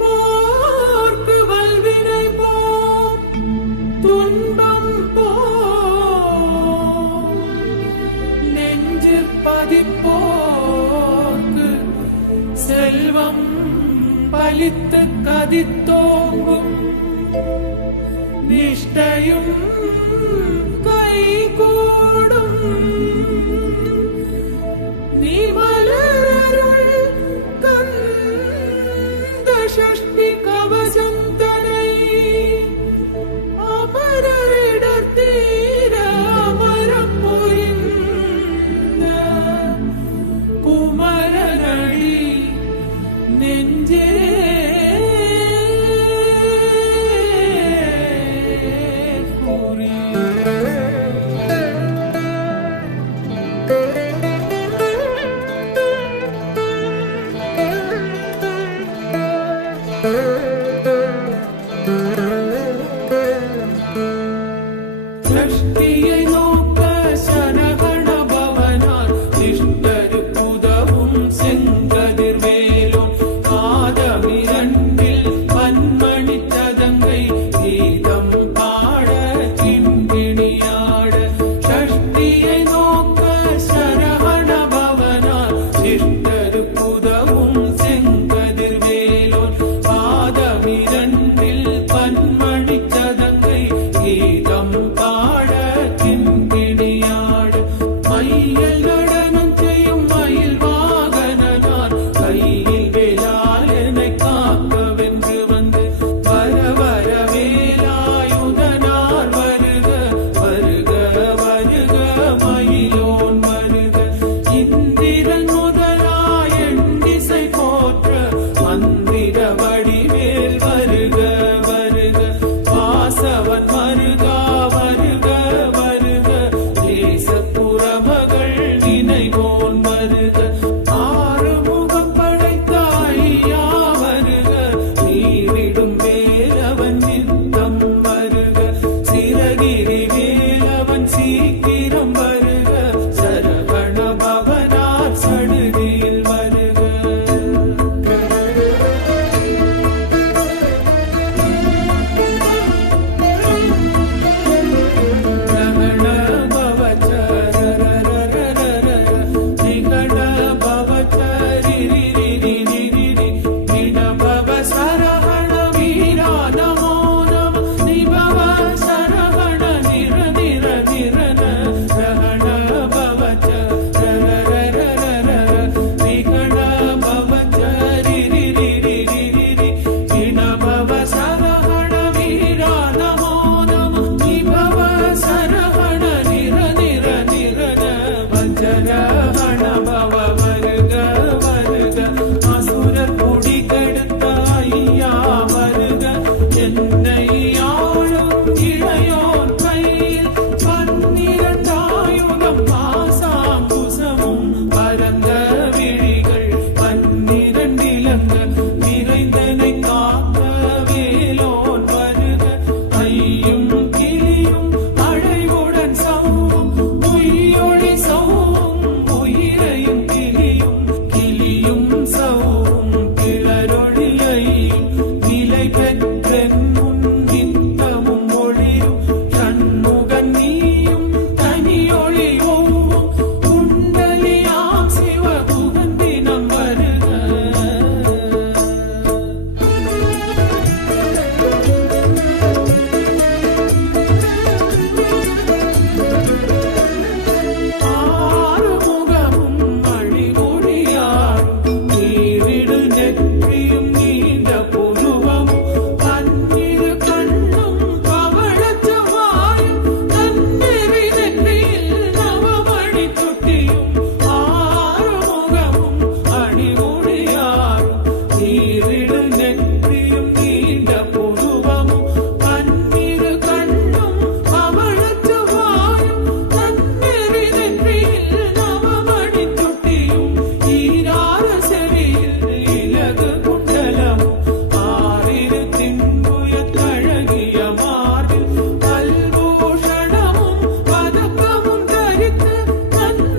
துதிப்போர்க்கு வல்வினை போம் துன்பம் போம் நெஞ்சிற் பதிப்போர்க்கு செல்வம் பலித்து கதித்தோங்கும் நிஷ்டையும் கைகூடும் நிமலருள் கந்த ஷஷ்டி கவசந்தனை அமரரிடர் தீர அமரம் புரிந்த குமரனடி நெஞ்சே சஷ்டியை நோக்க சரகண பவனார் நிஷ்டருக்குதவும் செங்கதிர்வேலும் பாதமிரண்டில் பன்மணி ததங்கை கீதம் பாட கிண்கிணியாட சஷ்டியை நோக்க சரகண பவனார் நிஷ்டருக்குதவும் செங்கதிர்வேலும் பாதமிரண்டில் பன்மணி ததங்கை கீதம் பாட கிண்கிணியாட மையல் நடனம் செய்யும் மயில் வாகனார் கையில் வேலாளனை காக்க வென்று வந்து வர வர வேலாயுதனார் வருக வருக வருக மயிலோன் வருக இந்திரன் முதலாய் எண்டிசை போற்ற மந்திர வடிவேல் வருக வருக வாசவன் மருகா வருக வருக தேசப்புறமகள் நினைவோன் வருக ஆறுமுகம் படைத்த ஐயா வருக நீரிடும் வேலவன் நித்தம் வருக சிறகிரி வேலவன் சீக்கிரம் வருக சரவண பவனார் சடுதியில் வருக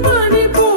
மணிப்பூர்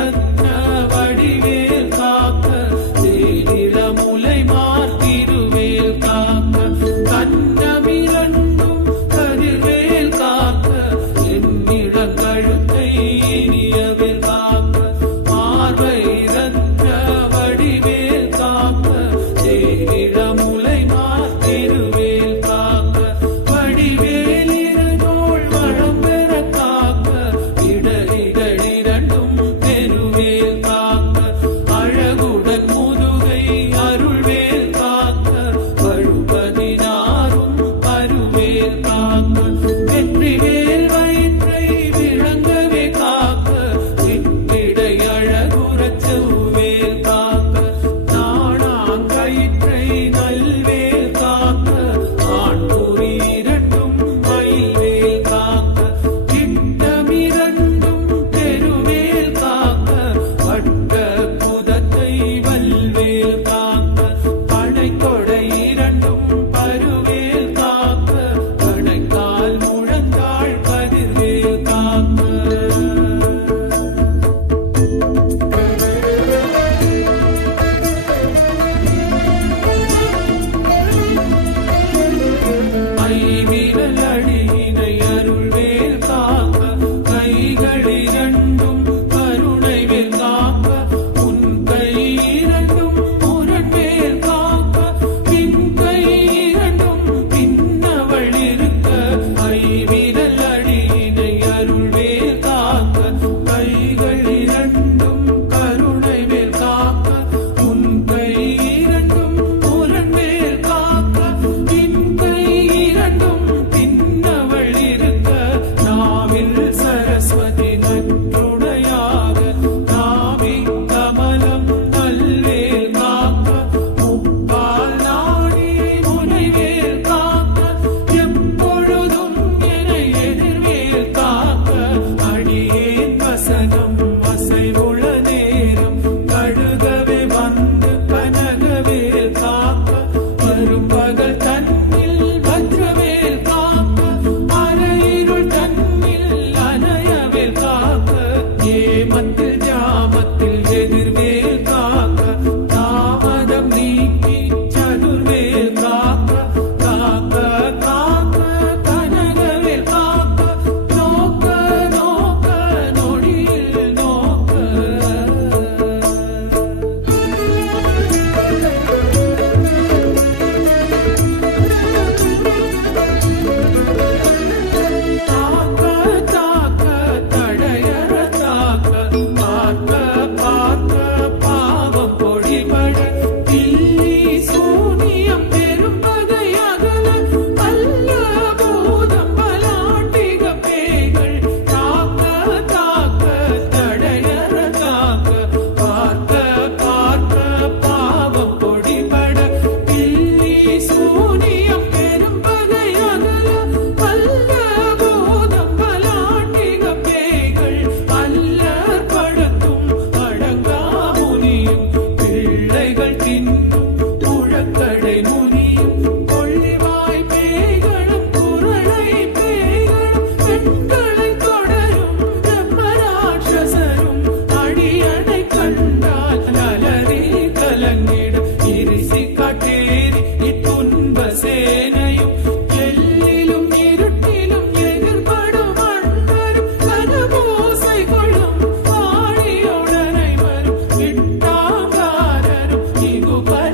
ரத்ன வடிவேல் காக்க தேனிளமுலை மார்த்திருவேல் காக்க கண்ணமிரண்டும் கதிர்வேல் காக்க என்னிடங்கழுத்தை இனியவேல் காக்க பார்வை ரத்ன வடிவேல் காக்க தேனிளமுலை மார்த்திருவேல் காக்க வடிவேல் இருநூல் வளம் பெற காக்க இடரிகளிரண்டும் பெருவேல் காக்க அழகுடன் முதுகை அருள்வேல் காக்க பழுபதினாரும் பருவேல் காக்க வெற்றிவேல் வயிற்றை விளங்கவே காக்க விட்டிடை அழகுறச் செவ்வேல் காக்க நாணாங்கயிற்றை நல்வேல் காக்க ஆண்புரி இரண்டும் மயில்வேல் காக்க திட்டமிரண்டும் தெருவேல் காக்க வட்ட குதத்தை வல்வேல் காக்க பனைக்கொடை இரண்டும் பருவேல் காக்க கணைக்கால் முழந்தாள் கதிர்வேல் காக்க ஐவிரல் அடியினை அருள்வேல் காக்க கைகளிரண்டும் கருணைவேல் காக்க உன் கை இரண்டும் முரண்வேல் காக்க பின் கை இரண்டும் பின்னவள் இருக்க ஐவிரல் அடியினை அருள்வேல் காக்க கைகளிரண்டும் கருணைவேல் காக்க உன் கை இரண்டும் முரண்வேல் காக்க பின் கை இரண்டும் பின்னவள் இருக்க நாவில் சரஸ்வதி நற்றுணையாக நாவி கமலம் நல்வேல் காக்க முப்பால் நாடியை முனைவேல் காக்க எப்பொழுதும் என எதிர்வேல் காக்க அடியேன் வசனம் வசைவுள நேரம் கழுகவே வந்து கனகவேல் காக்க வரும் பகல் தன்னில் வஜ்ரவேல் காக்க அரையிருள் தன்னில் அனயவேல் காக்க ஏமத்தில் ஜாமத்தில் எதிர்வேல் காக்க தாமதம் நீக்கி சதுர்வேல் காக்க காக்க காக்க கனகவேல் காக்க நோக்க நோக்க நொடியில் நோக்க தாக்க தாக்க தடையற தாக்க பார்க்க பார்க்க பாவம் பொடிபட தில்லி சூனியம் பெரும்பகை அகல அல்ல பூதம் பலாண்டிக பேய்கள் தாக்க தாக்க தடையற தாக்க பார்க்க பார்க்க பாவம் பொடிபட தில்லி சூனியம் பெரும்பகை அகல அல்ல பூதம் பலாண்டிக பேய்கள் அல்லற் படுத்தும் அடங்கா முனியும் பிள்ளைகள் தின்னும் புழக்கடை முனியும் கொள்ளிவாய் பேய்களும் குரளை பேய்களும் பெண்களை தொடரும் பிரம்மராட்சசரும் அடியனை கண்டால் அலறி கலங்கிடும் இரிசி காட்டேரி இத்துன்ப சேனையும் எல்லிலும் இருட்டிலும் எதிர்படும் அன்பரும் கனபூசை கொள்ளும் ஆடியுடனை வரும் இட்டாங்காரரும் இகுபல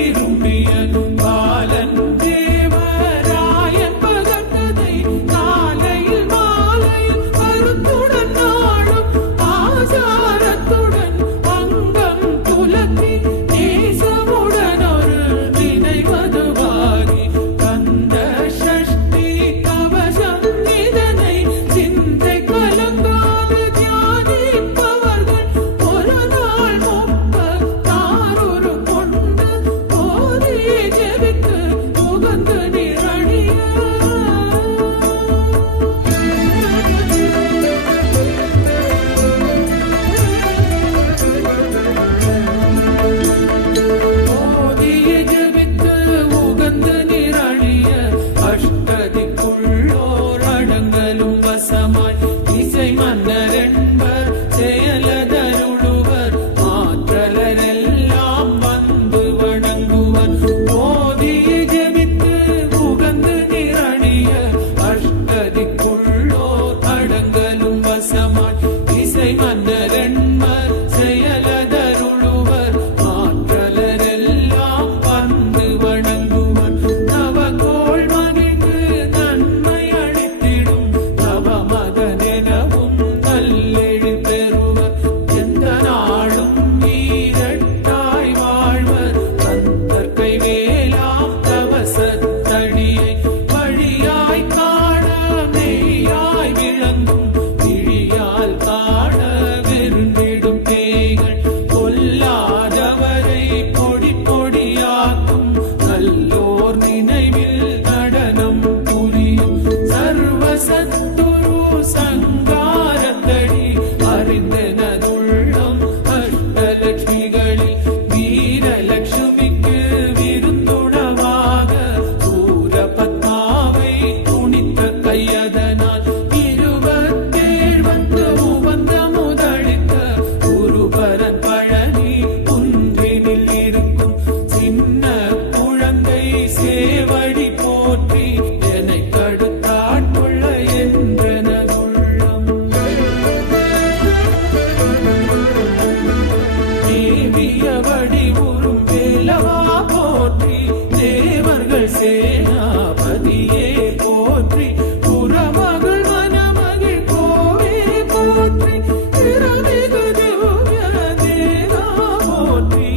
விரும்பிய பாலன் தேவராயன் பகத்ததை காலையில் மாலையில் கருத்துடன் நாளும் ஆசாரத்துடன் அங்கம் துலக்கி நேசமுடன் ஒரு நினைவதுவாகி கந்த சஷ்டி கவசம் இதனை சிந்தை கலங்காது தியானிப்பவர்கள் ஒரு நாள் தாரொரு கொண்டு போதி ஜெபித்து உகந்து நிரணிய போதிய ஜெபித்து உகந்து நிரணிய அஷ்டதிக்குள்ளோர் அடங்கலும் வசமாய் இசை மன்னர் என்பர் செயலதருளுவர் ஆற்றலரெல்லாம் வந்து வணங்குவர் போதிய ஜெபித்து உகந்து நிரணிய அஷ்டதிக்குள்ளோர் அடங்கலும் வசமாய் இசை மன்னர் என்பர் செயலதருளுவர் ஆற்றலரெல்லாம் வந்து வணங்குவர் நவகோள் மகிழ்ந்து நன்மை அளித்திடும் நவமதனெனவும் நல்லெழி பெறுவர் எந்த நாளும் ஈரட்டாய் வாழ்வர் கந்தர் கைவேலாம் கவசத்தடியை வழியாய் காண மெய்யாய் விளங்கும் விழியால் காண வெறுண்டிடும் பேய்கள் கொல்லாதவரை பொடி பொடியாக்கும் நல்லோர் நினைவில் நடனம் புரியும் சர்வசத்துரு சங்காரத்தடி அறிந்தனதுள்ளம் அஷ்டலட்சுமிகளில் வீரலட்சுமிக்கு விருந்துணவாக சூரபத்மாவை துணித்த கையதனால் 27 உவந்த முதலித்த குருபரன் பழனி குன்றினில் இருக்கும் சின்ன குழந்தை சேவடி போற்றி என்னை கடுத்தாட்கொள்ள என்றனதுள்ளம் தேவிய வடிவுறும் வேலவா போற்றி தேவர்கள் சேனாபதியே போற்றி புறமகள் மணமகிழ் கோவே போற்றி திறமிகு திவ்ய தேவா போற்றி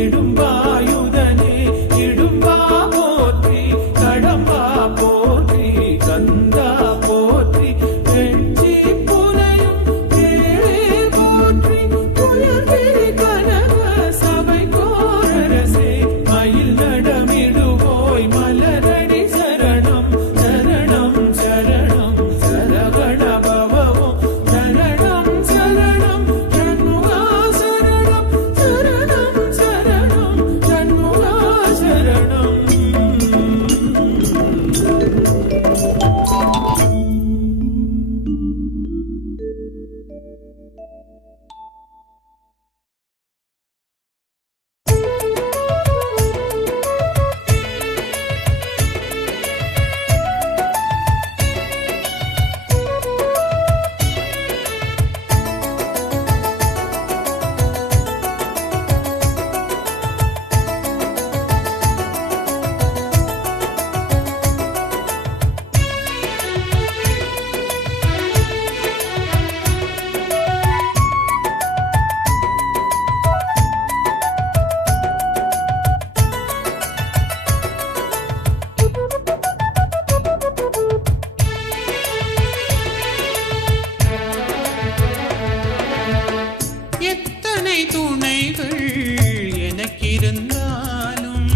இடும்பாயுதனே இடும்பா போற்றி கடம்பா போற்றி கந்தா போற்றி வெற்றி புனையும் வேளே போற்றி புயல்கிரி கனக சபை கோரரசே மயில் நடமிடுவோய் மலரடி சரணம் சரணம் சரணம் சரவண பவம் சரணம் சரணம் சண்முகா சரணம் சரணம் சரணம் சண்முகா சரணம் எத்தனை துணைகள் எனக்கிருந்தாலும்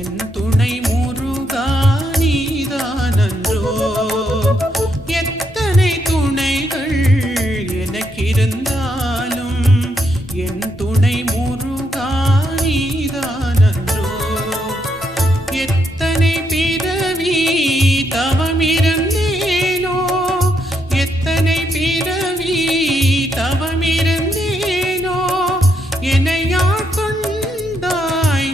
என் துணை முருகா நீதானன்றோ எத்தனை துணைகள் எனக்கிருந்தாலும் என் துணை முருகா நீதானன்றோ எத்தனை பிறவி தவமிருந்தேனோ எத்தனை பிறவி தவமிருந்தேனோ என்னையா கொண்டாய்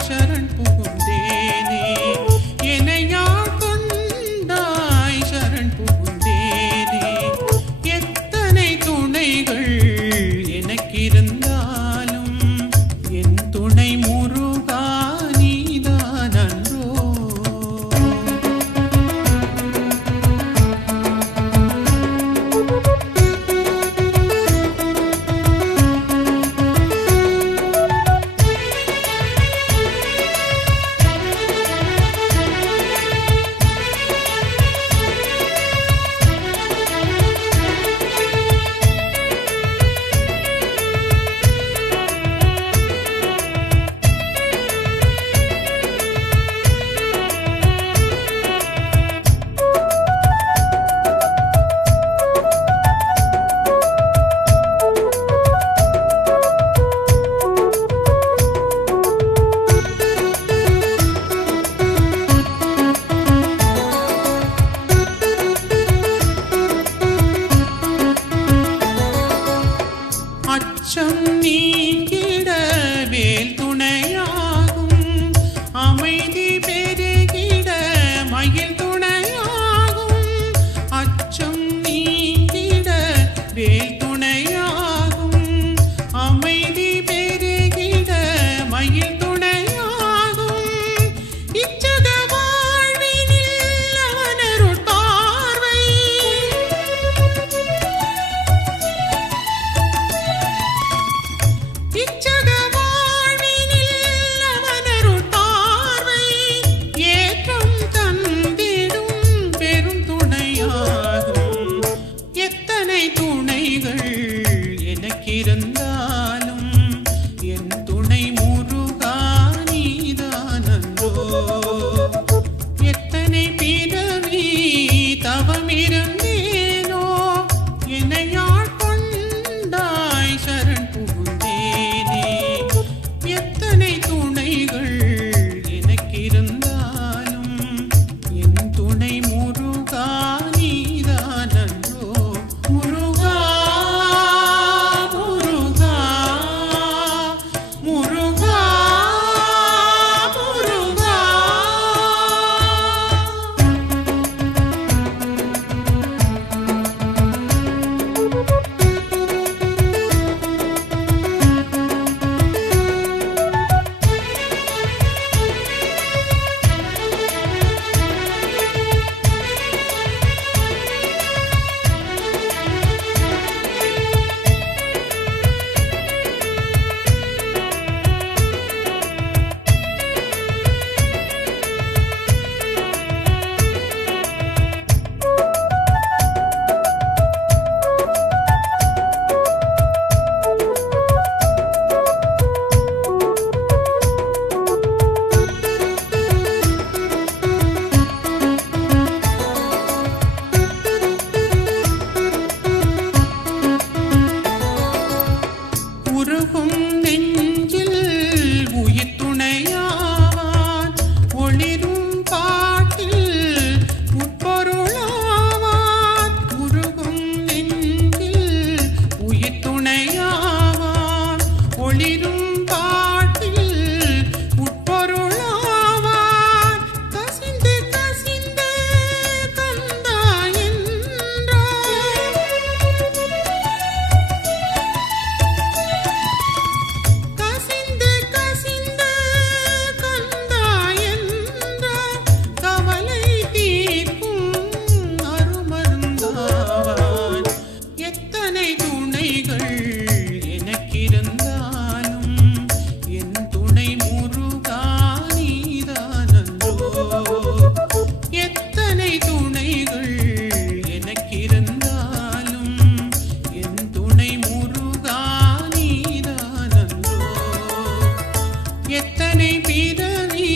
பிறவி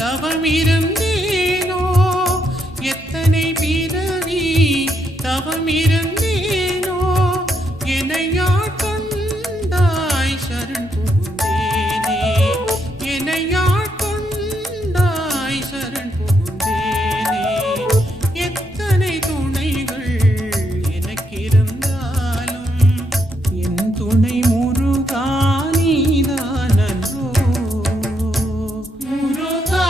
தவமிருந்தேனோ எத்தனை பிறவி தவமிருந்தேனோ என்னையாட்கொண்டாய் சரண் புகுந்தேனே என்னையாட்கொண்டாய் சரண் புகுந்தேனே எத்தனை துணைகள் எனக்கிருந்தாலும் என் துணை முருகா நீதானன்றோ முருகா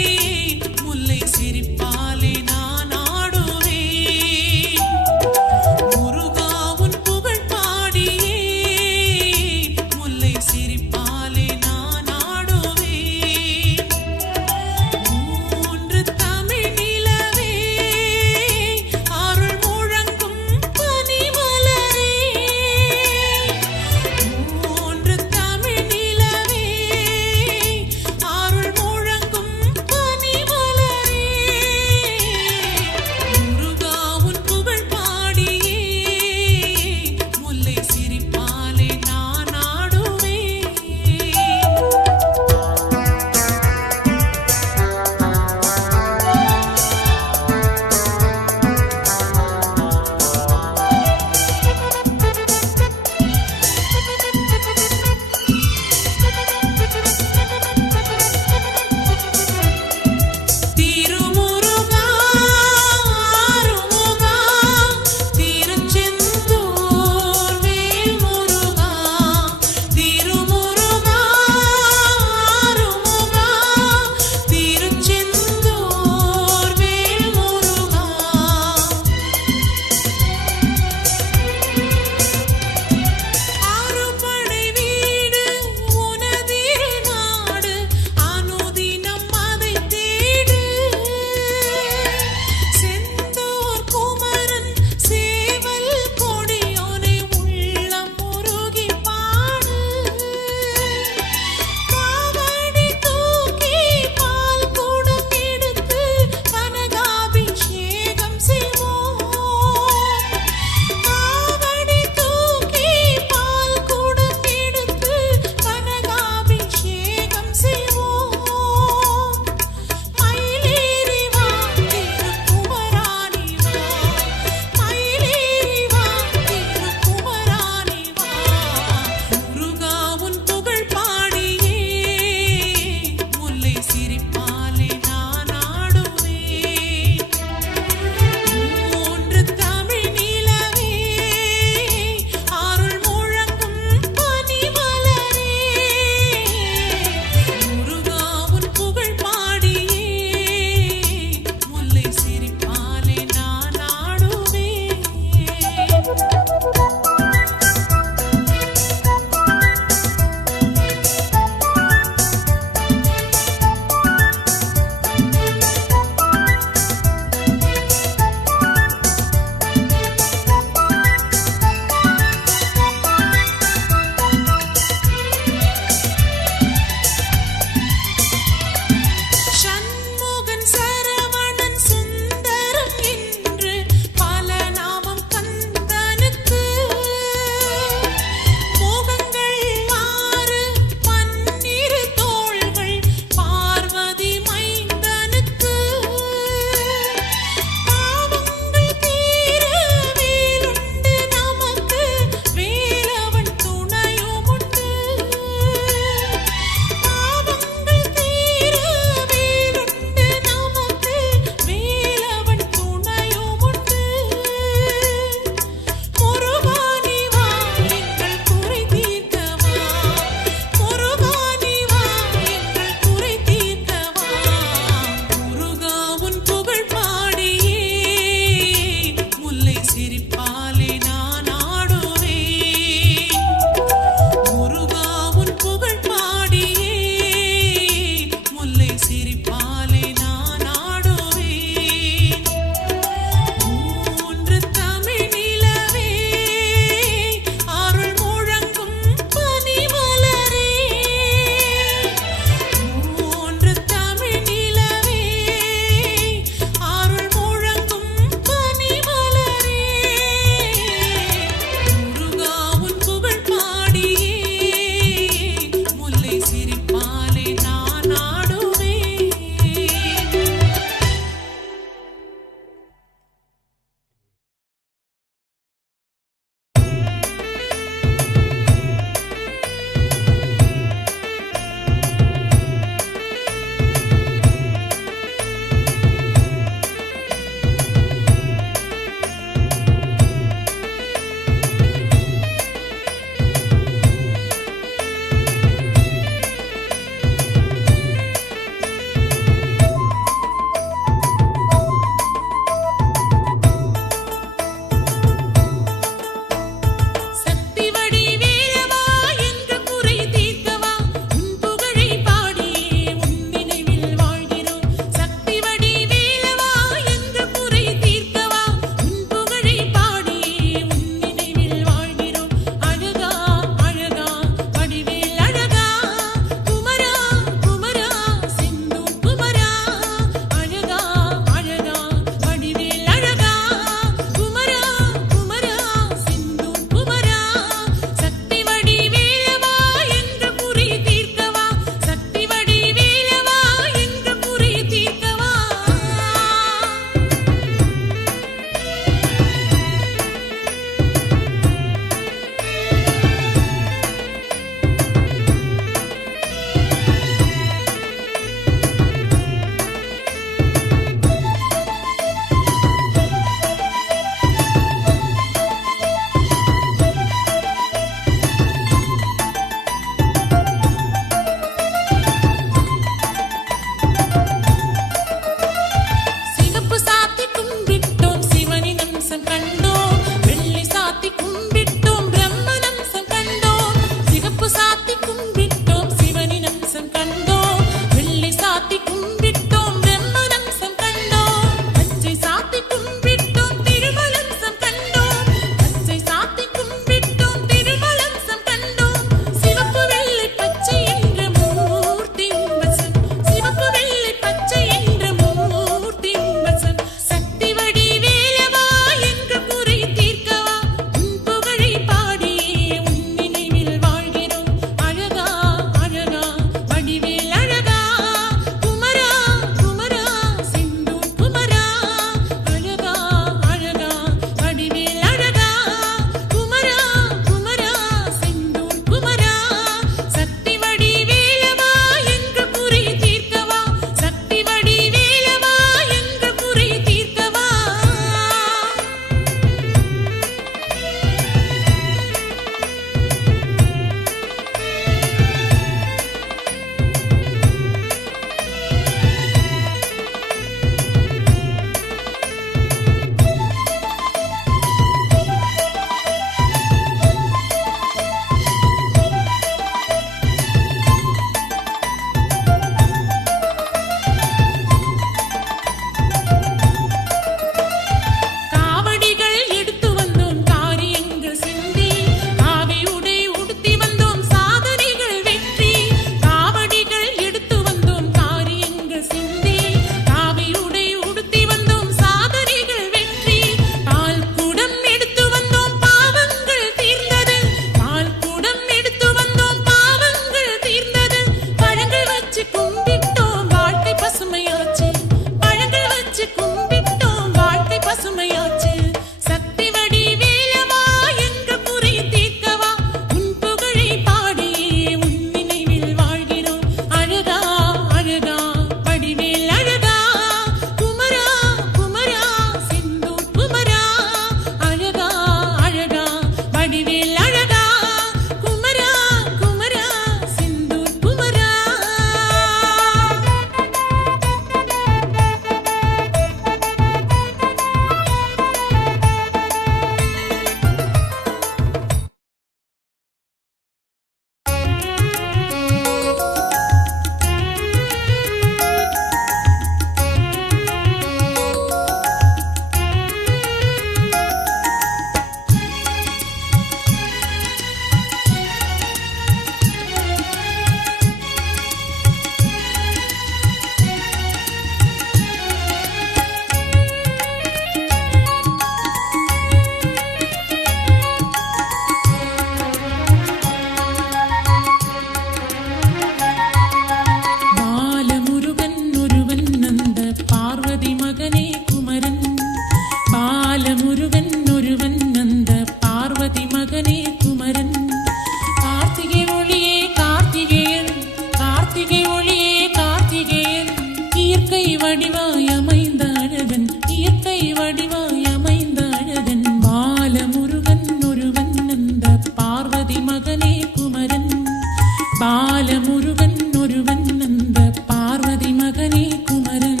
பாலமுருகன் ஒருவன் அந்த பார்வதி மகனே குமரன்.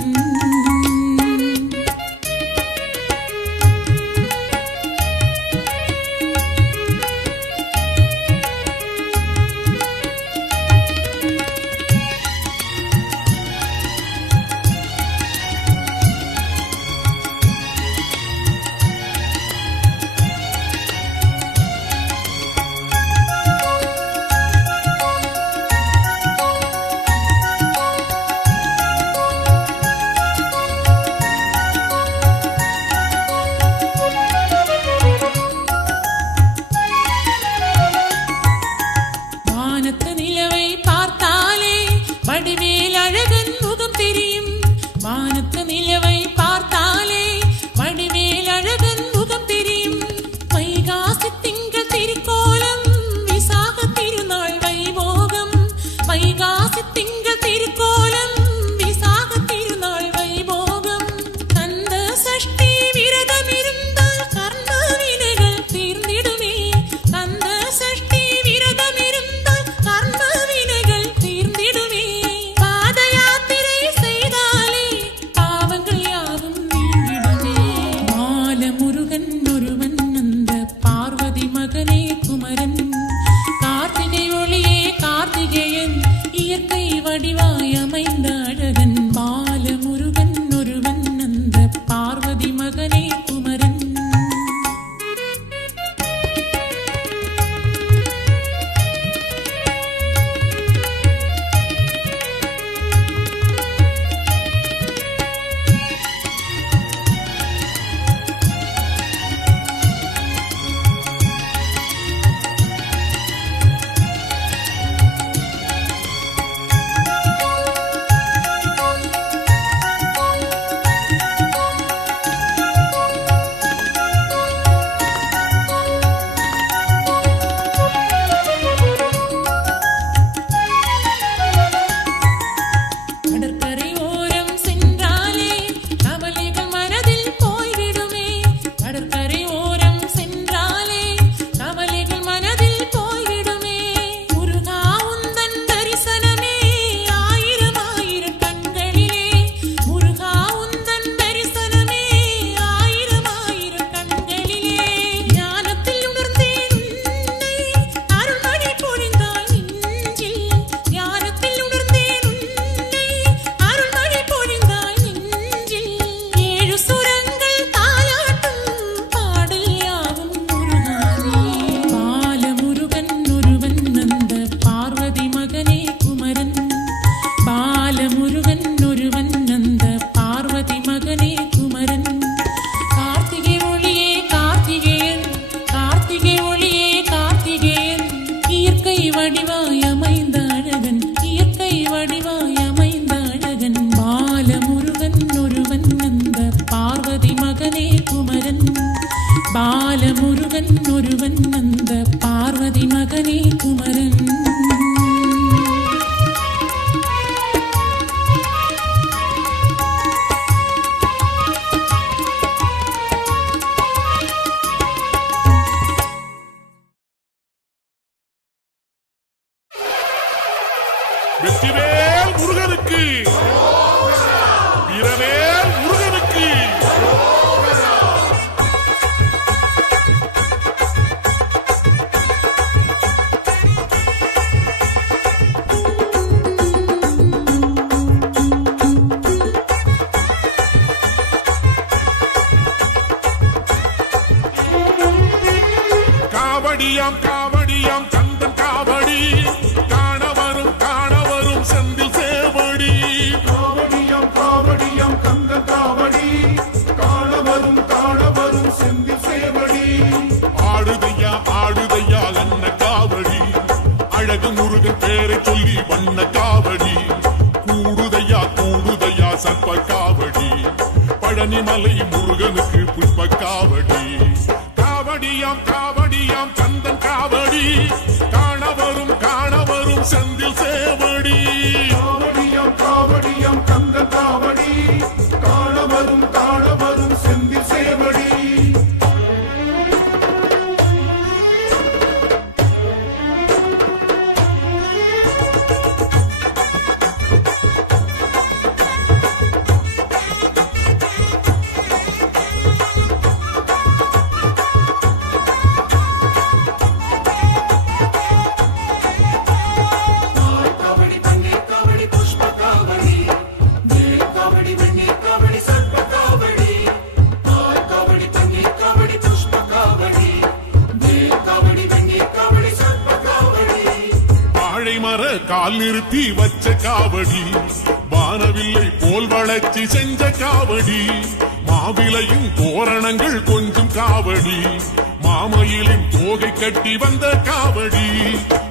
வடிவேல் அழகன் முகம் தெரியும். வானத்து நிலவை பார்த்தாலே வடிவேல் அழகன் முகம் தெரியும். வைகாசி திங்கள் திருக்கோலம் விசாக திருநாள் வைபோகம். வைகாசி திங்கள் திருக்கோலம் விசாக திருநாள் வைபோகம். கந்த சஷ்டி விரதம் இருந்தால் கர்ம வினைகள் தீர்ந்திடுமே. கந்த சஷ்டி விரதம் இருந்தால் கர்ம வினைகள் தீர்ந்திடுமே. இயற்கை வடிவாய் அமைந்த அழகன் பாலமுருகன் ஒருவன் அந்த பார்வதி மகனே குமரன். வடிவாய் அமைந்த அழகன் இயற்கை வடிவாய் அமைந்த அழகன் பாலமுருகன் ஒருவன் அந்த பார்வதி மகனே குமரன். பாலமுருகன் ஒருவன் அந்த பார்வதி மகனே குமரன். வெற்றிவேல் முருகனுக்கு, வீரவேல் முருகனுக்கு. காவடியாம் காவடியாம் கந்தன் காவடி காண வரும் செந்தில் சேவடி. காவடியாம் காவடியாம் கந்தன் காவடி காண வரும் செந்தில் சேவடி. ஆடுதையா அன்ன காவடி அழகு முருகன் பேரை சொல்லி வண்ண காவடி. கூடுதையா சர்ப்ப காவடி பழனிமலை முருகனுக்கு புஷ்ப காவடி. காவடியாம் காவடியாம் கந்தன் காவடி காண வரும் செந்தில் சேவடி. காவடியாம் காவடியாம் கந்தன் காவடி காண வரும் செந்தில் சேவடி. ஆலமர கால் நிறுத்தி வச்ச காவடி வானவில்லை போல் வளர்ச்சி செஞ்ச காவடி மாவிலையும் தோரணங்கள் கொஞ்சம் காவடி மாமயிலின் தோகை கட்டி வந்த காவடி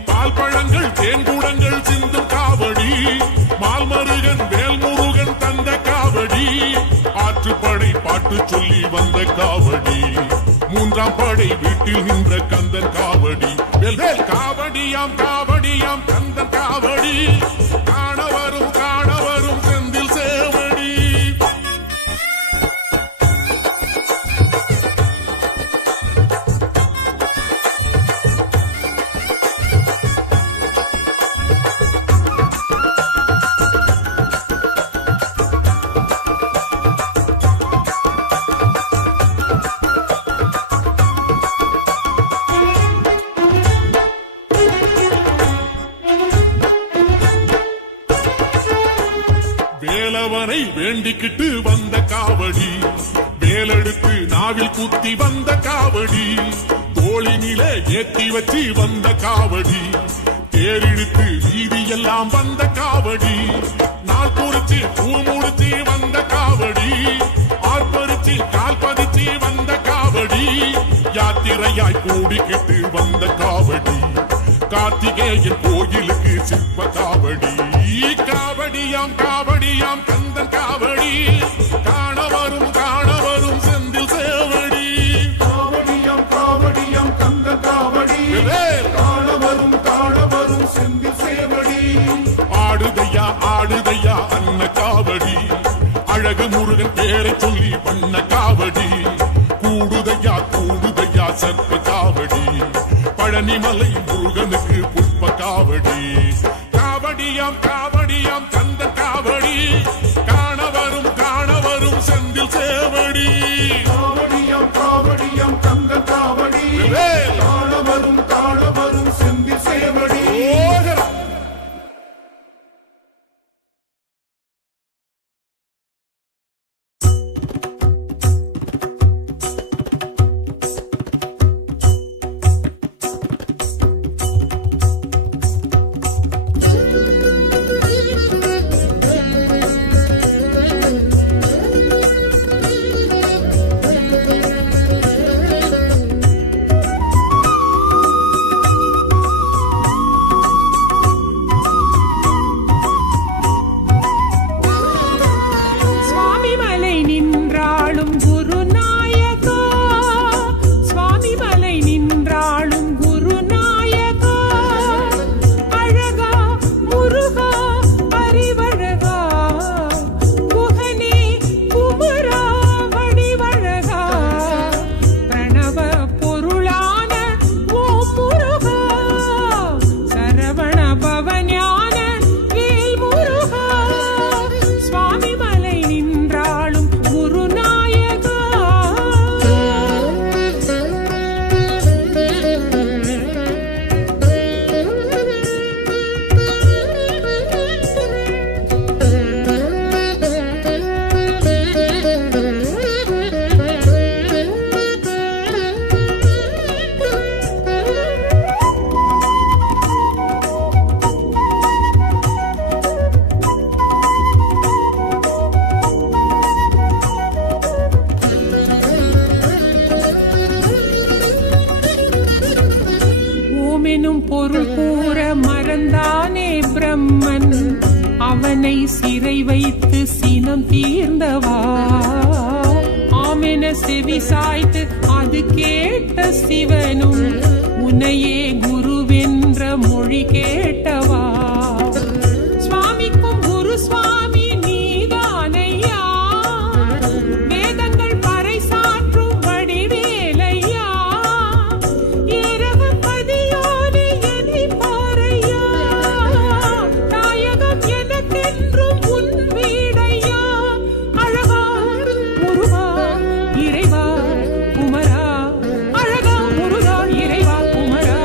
பால் பழங்கள் தேன்குடங்கள் சிந்தும் காவடி மால்மருகன் வேல்முருகன் தந்த காவடி ஆற்றுப்படை பாட்டு சொல்லி வந்த காவடி மூன்றாம் படை வீட்டில் நின்ற கந்தன் காவடி வெல்வேல் காவடியாம் காவடியாம் கந்தன் காவடி காண வரும் செந்தில் சேவடி வேலவனை வேண்டிக்கிட்டு வந்த காவடி வேலெடுத்து நாவில் குத்தி வந்த காவடி தோளினில ஏத்தி வச்சு வந்த காவடி தேரிழுத்து வீதியெல்லாம் வந்த காவடி நாள் குறிச்சு பூ முடிச்சு வந்த காவடி ஆர்ப்பரிச்சு கால் பதிச்சு வந்த காவடி யாத்திரையாய் கூடிக்கிட்டு வந்த காவடி கார்த்திகேயன் கோயிலுக்கு சிற்ப காவடி காவடியாம் காவடியாம் கந்தன் காவடி காண வரும் செந்தில் சேவடி காவடியாம் காவடியாம் கந்த காவடி காண வரும் செந்தில் சேவடி ஆடுதையா அன்ன காவடி அழகு முருகன் பேரை சொல்லி பண்ண காவடி கூடுதையா சர்ப்ப காவடி பழனிமலை முருகனுக்கு புஷ்ப காவடி காவடியாம் காவடியாம் கந்த காவடி காண வரும் செந்தில் சேவடி காவடியாம் காவடியாம் கந்த காவடி காண வரும் செந்தில் சேவடி பொருள் கூற மறந்தானே பிரம்மன் அவனை சிறை வைத்து சினம் தீர்ந்தவா ஆமென செவி சாய்த்து அது கேட்ட சிவனும் உன்னையே குருவென்ற மொழி கேட்டவா சுவாமிக்கும் குரு சுவாமி நீதானையா வேதங்கள் பறை சாற்றும் வடிவேலையா இரவு பதியோடு என்னை பாரையா தாயகம் எனக்கென்றும் உன் வீடையா அழகா முருகா இறைவா குமரா அழகா முருகா இறைவா குமரா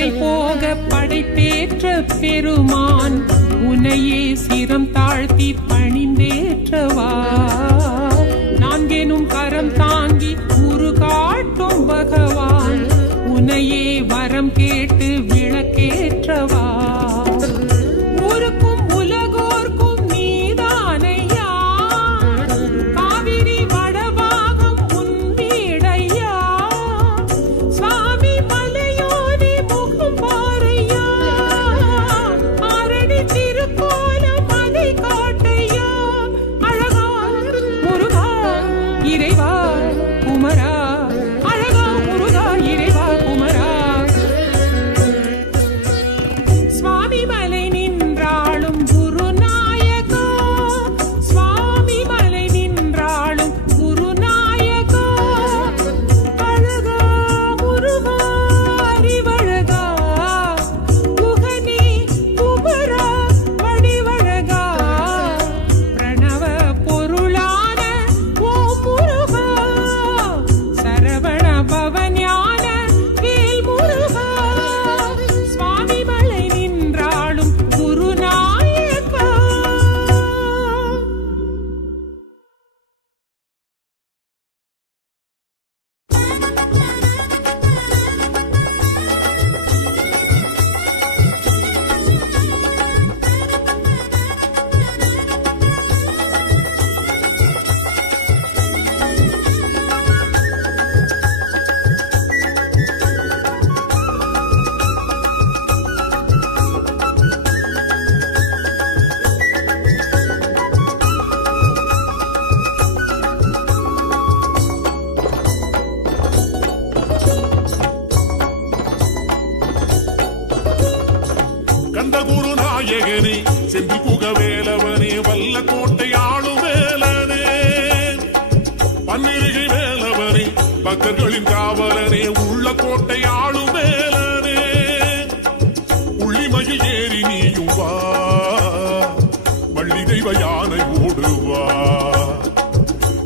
இறை போக படைத்தேற்ற பெருமான் உன்னையே சிரம் தாழ்த்தி பணிந்தேற்றவா நான்கெனும் கரம் தாங்கி உரு காட்டும் பகவான் உன்னையே வரம் கேட்டு விளக்கேற்றவா ஊருக்கும் உலகோர்க்கும் நீதானையா காவிரி வடபாகம் உன் வீடையா சுவாமி மலையோனி முகம் பாரையா ஆரணி திருக்கோலம் அதை காட்டையா அழகா முருகா இறைவா குமரா அழகா முருகா இறைவா குமரா சுவாமி மலை நின்றாளும் குருநாயகா சுவாமி மலை நின்றாளும் குருநாயகா அழகா முருகா அறிவழகா குகனே குமரா வடிவழகா பிரணவ பொருளான ஓம் முருகா சரவண பவஞான வேல் முருகா சுவாமி மலை நின்றாளும் குருநாயகா கந்தகுரு நாயகனே செந்தில் புகவேலவனே வல்ல கோட்டை ஆளும் வேலனே பன்னிருகை வேலவனே பக்தர்களின் காவலனே உள்ள கோட்டை ஆளும் வேலனே உள்ளிமயில் ஏறி நீயும் வா வள்ளி தெய்வ யானை ஓடுவா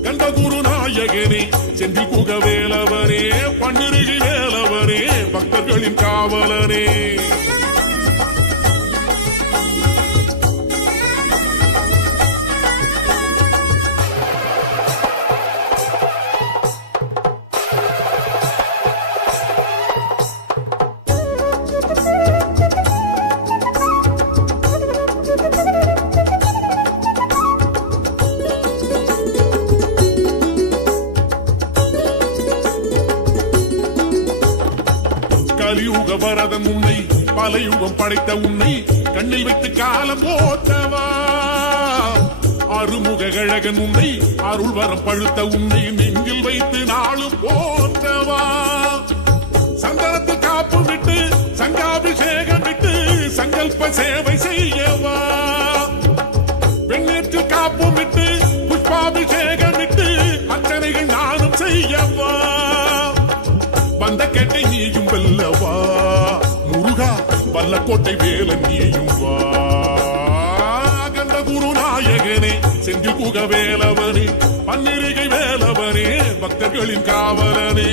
கந்தகுரு நாயகனே செந்தில் புகவேலவனே பன்னிருகை வேலவனே பக்தர்களின் காவலனே கலியுக வரதன் உன்னை பல யுகம் படைத்த உன்னை கண்ணில் வைத்து காலம் போற்றவா அருமுக கழகன் உன்னை அருள் வரம் பழுத்த உன்னை நெஞ்சில் வைத்து நாளும் போற்றவா சந்தனத்தில் காப்பு விட்டு சங்காபிஷேகம் விட்டு சங்கல்ப சேவை செய்யவா பெண்ணேற்று காப்பு விட்டு புஷ்பாபிஷேகம் விட்டு அர்ச்சனைகள் நானும் செய்யவா வந்த கேட்டை நீயும் வெல்லவா முருகா வல்ல கோட்டை வேலன் நீயும் வா கந்த குரு நாயகனே செந்தில் புக வேலவனே பன்னிருகை வேலவனே பக்தர்களின் காவலனே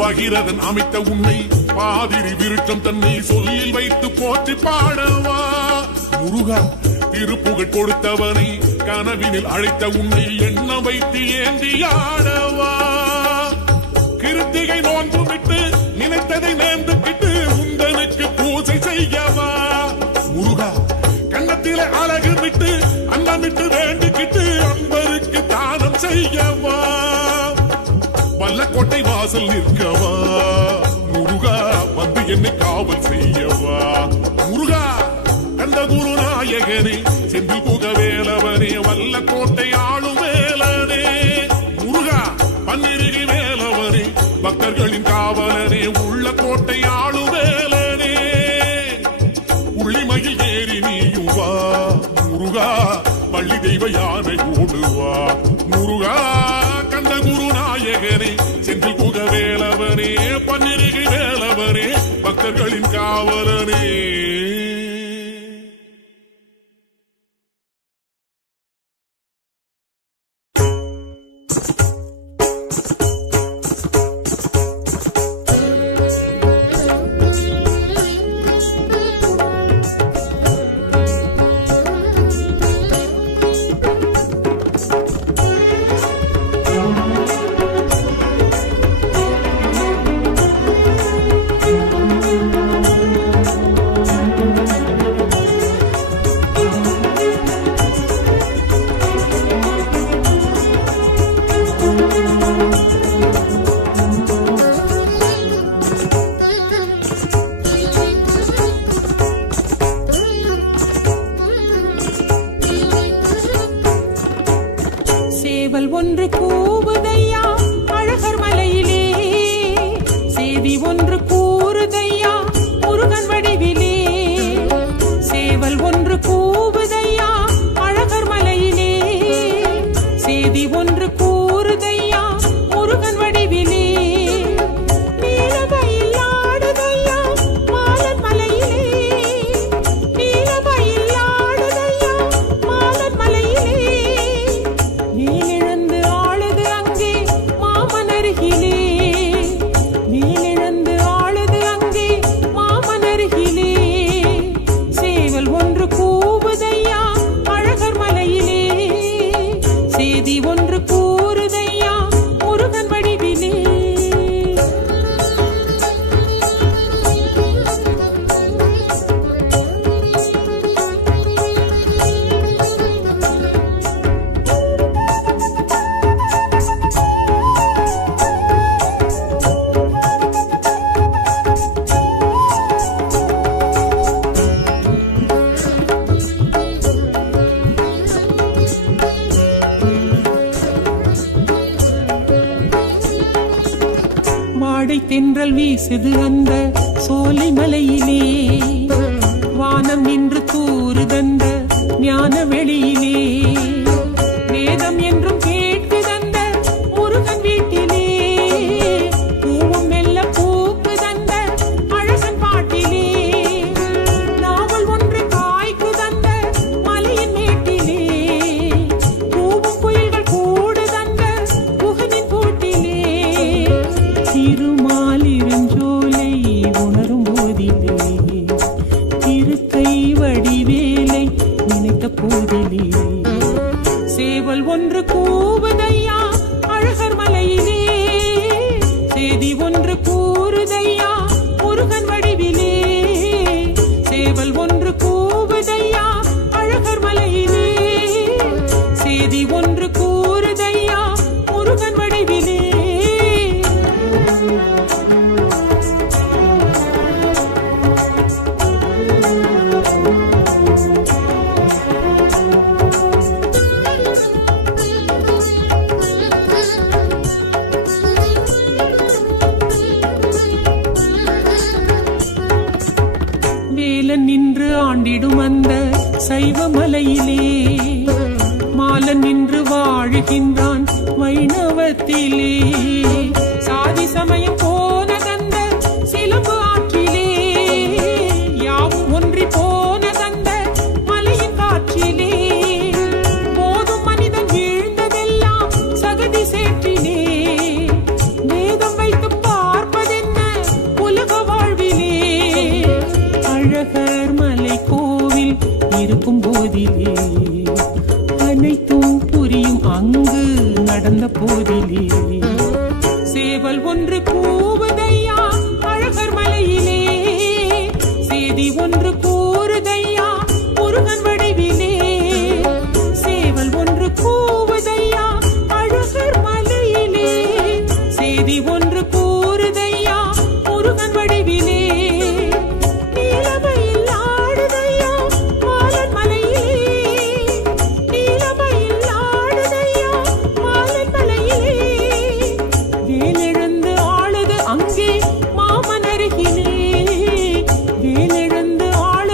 பகிரதன் அமைத்த உன்னை பாதிரி விருட்சம் தன்னை சொல்லில் வைத்து போற்றி பாடவா முருகா திருப்புகழ் கொடுத்தவனை கனவினில் அழைத்த உன்னை எண்ண வைத்து ஏந்தி ஆடவா கிருத்திகை நோன்பு விட்டு நினைத்ததை நேர்ந்து விட்டு உந்தனுக்கு பூஜை செய்யவா முருகா கண்ணத்திலே அழகு விட்டு அன்னமிட்டு வேண்டுகிட்டு அன்பருக்கு தானம் செய்யவா வல்லக்கோட்டை வாசல் நிற்கவா முருகா வந்து என்னை காவல் செய்யவா முருகா கந்த குரு நாயகனே செந்தில் புக வேலவனே வல்லக்கோட்டை ஆளும் வேலனே முருகா பன்னிருகை வேலவனே பக்தர்களின் காவலனே உள்ள கோட்டை ஆளும் வேலனே உள்ளி ஏறி நீயும் வா முருகா பள்ளி தெய்வ யானை ஓடுவா முருகா கந்த குரு நாயகனே செந்தில் புக வேலவனே பன்னிருகை வேலவனே பக்தர்களின் காவலனே. சேவல் ஒன்று கூவுதையா அழகர் மலையிலே, செய்தி ஒன்று கூறுதையா முருகன் வடிவிலே. சேவல் ஒன்று கூவுதையா அழகர் மலையிலே, செய்தி ஒன்று கூறுதையா முருகன் வடிவிலே. நீலமயில் ஆடுதையா மாலன் மலையிலே, நீலமயில் ஆடுதையா மாலன் மலையிலே. நீலிழந்து ஆளுது அங்கே மாமனருகிலே, நீலிழந்து ஆளுது அங்கே மாமனருகிலே. சேவல் ஒன்று கூவுதையா அழகர் மலையிலே, செய்தி ஒன்று கூறுதையா முருகன் வடிவிலே. மாடை தென்றல் வீசுது அந்த சோலை மலையிலே, வானம் நின்று தூறுதந்த ஞான வெளியிலே. வேதம் என்றும் கேட்குதந்த முருகன் வீட்டிலே, பூவும் மெல்ல பூக்குதந்த அழகன் பாட்டிலே. நாவல் ஒன்று காய்க்குதந்த மலையின் மேட்டிலே, பூவும் புயல்கள் கூடுதந்த புகனின் பூட்டிலே. திருமாலிருஞ்சோலை உணரும் போதிலே, திருக்கை வடிவேலை நினைத்த போதிலே. சேவல் ஒன்று கூவுதையா அழகர் மலையிலே, செய்தி ஒன்று கூறுதையா முருகன் வடிவிலே. சேவல் ஒன்று கூவுதையா அழகர் மலையிலே, செய்தி ஒன்று கூறுதையா முருகன் வடிவிலே. வேலன் நின்று ஆண்டிடும் அந்த சைவ மலையிலே, மாலன் நின்று வாழுகின்றான் வைணவத்திலே. சாதி சமயம் போனதந்த சிலம்பு ஆற்றிலே, யாவும் ஒன்றி போனதந்த மலையின் காற்றிலே. போதும் மனிதன் வீழ்ந்ததெல்லாம் சகதி சேற்றிலே, வேதம் வைத்து பார்ப்பதென்ன உலக வாழ்விலே. அழகர் மலை கோவில் இருக்கும் போதிலே, அனைத்தும் புரியும் அங்கு நடந்த போதிலே. சேவல் ஒன்று கூவுதையா அழகர் மலையிலே, செய்தி ஒன்று கூறுதையா முருகன் வடிவிலே. சேவல் ஒன்று கூவுதையா அழகர் மலையிலே, செய்தி ஒன்று கூறுதையா முருகன் வடிவிலே. நீலமயில் ஆடுதையா மாலன் மலையிலே, நீலமயில் ஆடுதையா மாலன் மலையிலே. வேலெழுந்து ஆளுது அங்கே மாமனருகிலே, வேலெழுந்து ஆளுது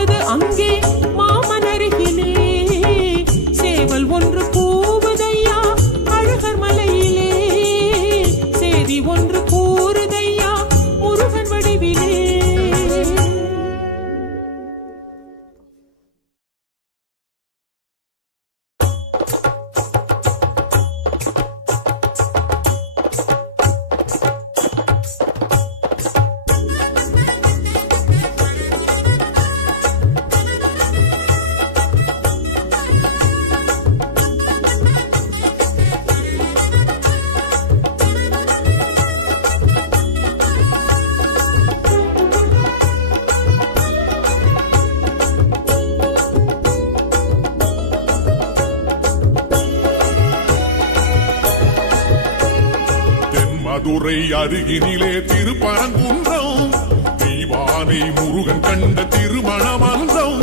தென்மதுரை அருகினிலே திருப்பரங்குன்றம் தெய்வானை முருகன் கண்ட திருமண மன்றம்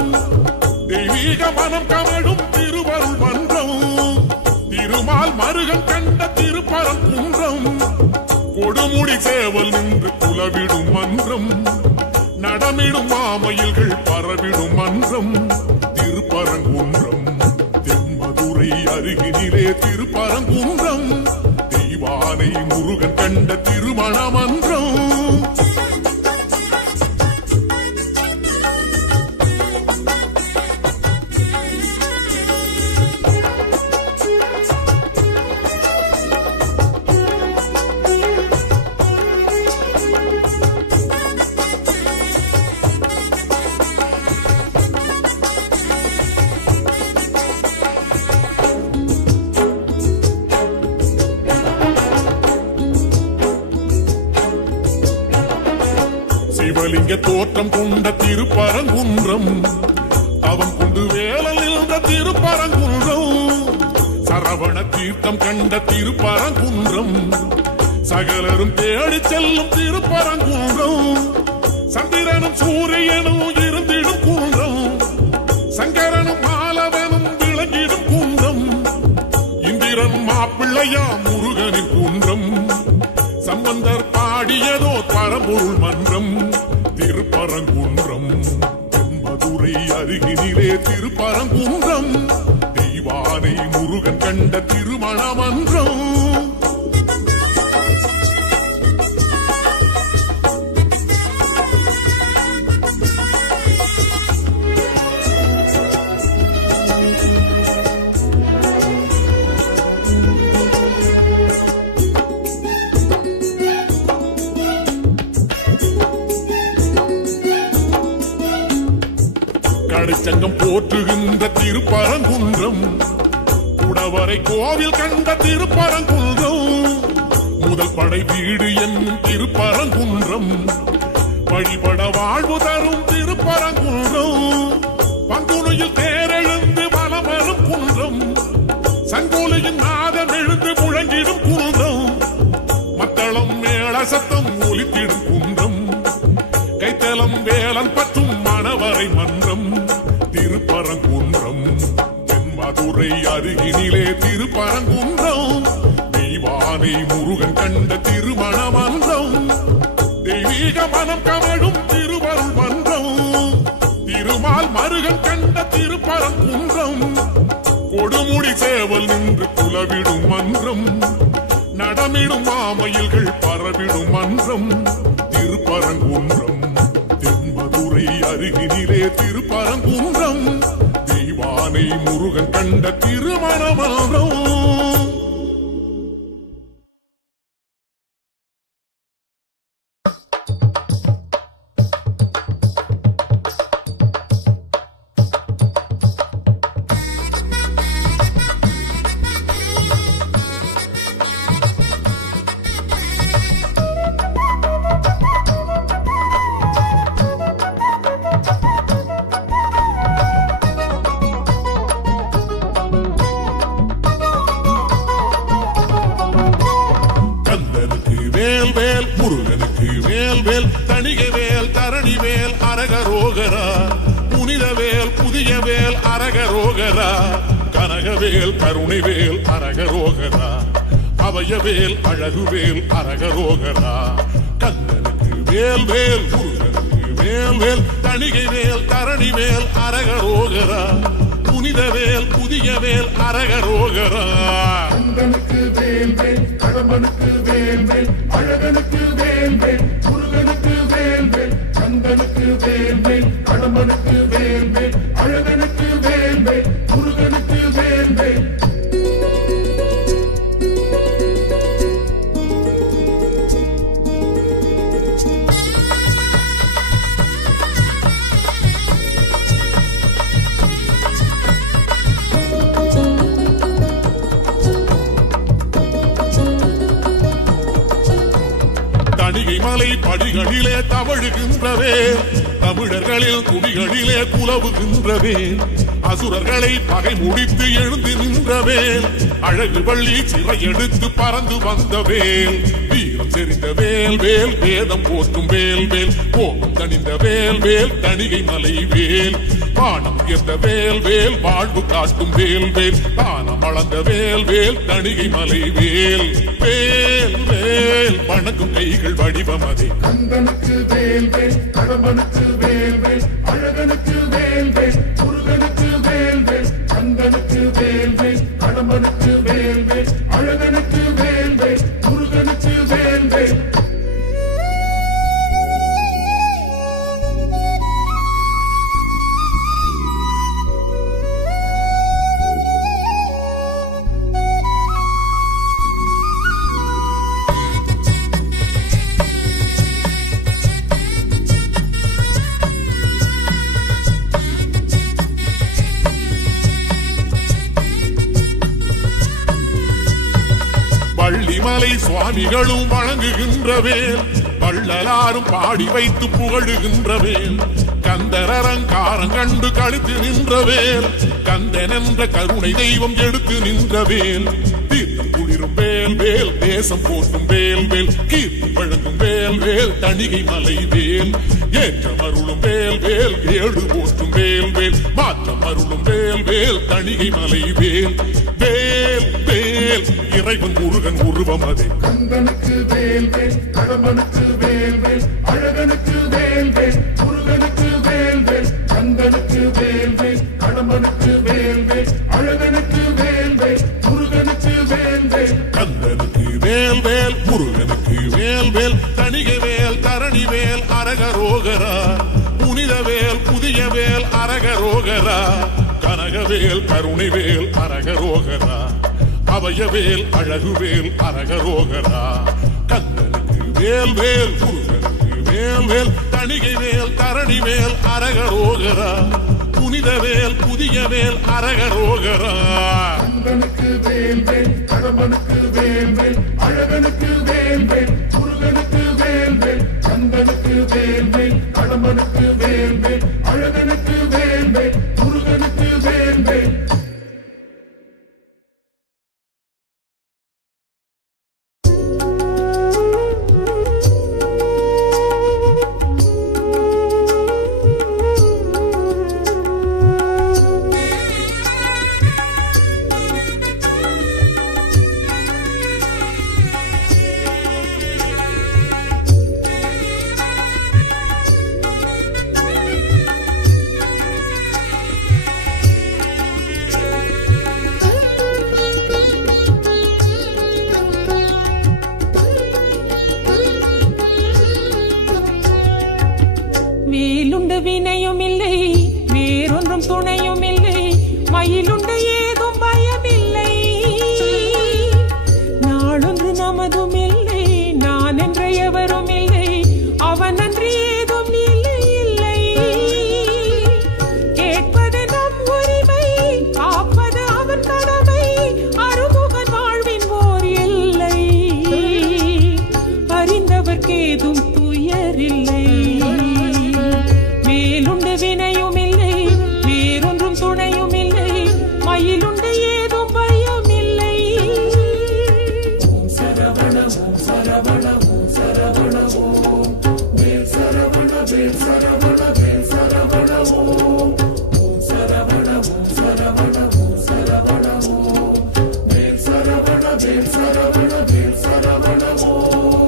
தெய்வீக மனம் கமழும் திருவருள் மன்றம் திருமால் மருகன் கண்ட திருப்பரங்குன்றம் கொடுமுடி சேவல் நின்று குலவிடும் மன்றம் நடமிடும் மாமயில்கள் பரவிடும் மன்றம் திருப்பரங்குன்றம் தென்மதுரை அருகினிலே திருப்பரங்குன்றம் தெய்வானை முருகன் கண்ட திருமண மன்றம் சிவலிங்க தோற்றம் கொண்ட திருப்பரங்குன்றம் அவன் கொண்டு வேலல் நின்ற திருப்பரங்குன்றம் சரவண தீர்த்தம் கண்ட திருப்பரங்குன்றம் சகலரும் தேடி செல்லும் திருப்பரங்குன்றம் சந்திரனும் சூரியனும் இருந்திடும் குன்றம் சங்கரனும் மாலவனும் விளங்கிடும் குன்றம் இந்திரன் மாப்பிள்ளையா முருகனின் குன்றம் சம்பந்தர் பாடியதோ பரம்பொருள் மன்றம் திருப்பரங்குன்றம் தென்மதுரை அருகினிலே திருப்பரங்குன்றம் தெய்வானை முருகன் கண்ட திருமண மன்றம் கடைச்சங்கம் போற்றுகின்ற திருப்பரங்குன்றம் குடவரை கோவில் கண்ட திருப்பரங்குன்றம் முதல் படை வீடு என்னும் திருப்பரங்குன்றம் வழிபட வாழ்வு தரும் திருப்பரங்குன்றம் பங்குனையில் தேரெழுந்து வலமரும் குன்றம் சங்கோலியின் நாதம் எழுந்து முழங்கிடும் குன்றம் மத்தளம் மேள சத்தம் ஒலித்திடும் குன்றம் கைத்தலம் வேலன் பற்றும் மணவரை மன்றம் திருப்பரங்குன்றம் தென்மதுரை அருகினிலே திருப்பரங்குன்றம் தெய்வானை முருகன் கண்ட திருமண மன்றம் தெய்வீக மனம் கமழும் திருவருள் மன்றம் திருமால் மருகன் கண்ட திருப்பரங்குன்றம் கொடுமுடி சேவல் நின்று குலவிடும் மன்றம் நடமிடும் மாமயில்கள் பரவிடும் மன்றம் திருப்பரங்குன்றம் தென்மதுரை அருகினிலே திருப்பரங்குன்றம் தெய்வானை முருகன் கண்ட திருமண மன்றம் முருகனுக்கு வேல் வேல் தணிகை வேல் தரணி வேல் அரகரோகரா புனித வேல் புதிய வேல் அரகரோகரா கனகவேல் கருணை வேல் அரகரோகரா அபயவேல் அழகுவேல் அரகரோகரா கந்தனுக்கு வேல் வேல் முருகனுக்கு வேல் வேல் தணிகை வேல் தரணி வேல் அரகரோகரா புனித வேல் புதிய வேல் அரகரோகரா கந்தனுக்கு வேல் வேல் கடம்பனுக்கு வேல் வேல் அழகனுக்கு வேல் வேல் முருகனுக்கு வேல் வேல் கந்தனுக்கு வேல் வேல் கடம்பனுக்கு வேல் வேல் அழகனுக்கு வேல் வேல் முருகனுக்கு வேல் வேல் மலை படிகளிலே தவழுகின்றவே தமிழர்களில் குடிகளிலே குலவுகின்றவே அசுரர்களை பகை முடித்து எழுந்து நின்றவே அழகு வள்ளி சிறை எடுத்து பறந்து வந்தவே வீரம் தெரிந்த வேல் வேல் வேதம் போற்றும் வேல் வேல் கோபம் தணிந்த வேல் வேல் தணிகை மலை வேல் வானம் உயர்ந்த வேல் வேல் வாழ்வு காட்டும் வேல் வேல் தானம் அளந்த வேல் வேல் தணிகை மலை வேல் வேல் வேல் வணங்கும் கைகள் வடிவம் அதே கந்தனுக்கு வேல் வேல் கடம்பனுக்கு வேல் வேல் அழகனுக்கு வேல் வேல் முருகனுக்கு வேல் வேல் கந்தனுக்கு வேல் வேல் கடம்பனுக்கு வேல் வேல் அழகனுக்கு வேல் வேல் முருகனுக்கு வேல் வேல் வள்ளிமலை சுவாமிகளும் வணங்குகின்ற வேல் வள்ளலாரும் பாடி வைத்து புகழுகின்ற வேல் கந்தரங்காரம் கண்டு கழுத்து நின்ற வேல் கந்தன் என்ற கருணை தெய்வம் எடுத்து நின்ற வேல் தீர்த்தம் குளிரும் வேல் வேல் தேசம் போற்றும் வேல் வேல் கீர்த்தி வழங்கும் வேல் வேல் தணிகை மலை வேல் ஏற்றம் அருளும் வேல் வேல் ஏழு போற்றும் வேல் வேல் மாற்றம் அருளும் வேல் வேல் தணிகை மலை வேல் வேல் வேல் இறைவன் முருகன் உருவம் அதே கந்தனுக்கு வேல் வேல் கடம்பனுக்கு வேல் வேல் அழகனுக்கு வேல் வேல் முருகனுக்கு வேல் வேல் கந்தனுக்கு வேல் வேல் கடம்பனுக்கு வேல் வேல் அழகனுக்கு வேல் வேல் முருகனுக்கு வேல் வேல் கந்தனுக்கு வேல் வேல் முருகனுக்கு வேல் வேல் தணிகை வேல் தரணி வேல் அரகரோகரா புனித வேல் புதிய வேல் அரகரோகரா கனகவேல் கருணை வேல் அரகரோகரா அவையவேல் அழகுவேல் அரகரோகரா கந்தனுக்கு வேல் வேல் முருகனுக்கு வேல் வேல் தணிகை வேல் தரணி வேல் அரகரோகரா புனித வேல் புதிய வேல் அரகரோகரா கந்தனுக்கு வேல் வேல் கடம்பனுக்கு வேல் வேல் அழகனுக்கு வேல் வேல் முருகனுக்கு வேல் வேல் கந்தனுக்கு வேல் வேல் கடம்பனுக்கு வேல் வேல் அழகனுக்கு வேல் வேல் முருகனுக்கு வேல் வேல் வேலுண்டு வினையும் இல்லை வேறொன்றும் துணையும் இல்லை மயிலுண்டு ஏதும் பயமில்லை நாளொன்று நமதும் இல்லை நான் என்ற எவரும் இல்லை அவன் அன்றி ஏதும் இல்லை இல்லை கேட்பது நம் உரிமை காப்பது அவன் கடமை அருமுகன் வாழ்வின் ஓர் எல்லை அறிந்தவர்க்கு ஏதும் துயரில்லை வேலுண்டு வினையும் இல்லை வேறொன்றும் துணையும் இல்லை மயிலுண்டு ஏதும் பயம் இல்லை சரவண ஓம் சரவண ஓம் சரவண ஓம் வேல் சரவண வேல் சரவண வேல் சரவண ஓம் சரவண ஓம் சரவண ஓம் சரவண ஓம் வேல் சரவண வேல் சரவண வேல் சரவண ஓம்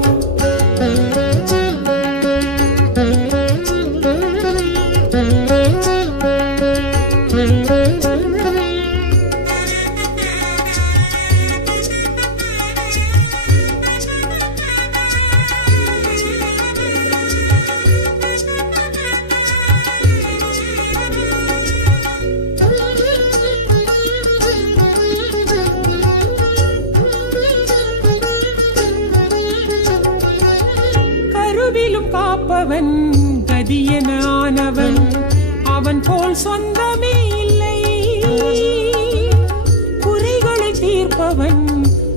கருவிலும் காப்பவன் கதியன ஆனவன் அவன் போல் சொந்தமே இல்லை குறைகளை தீர்ப்பவன்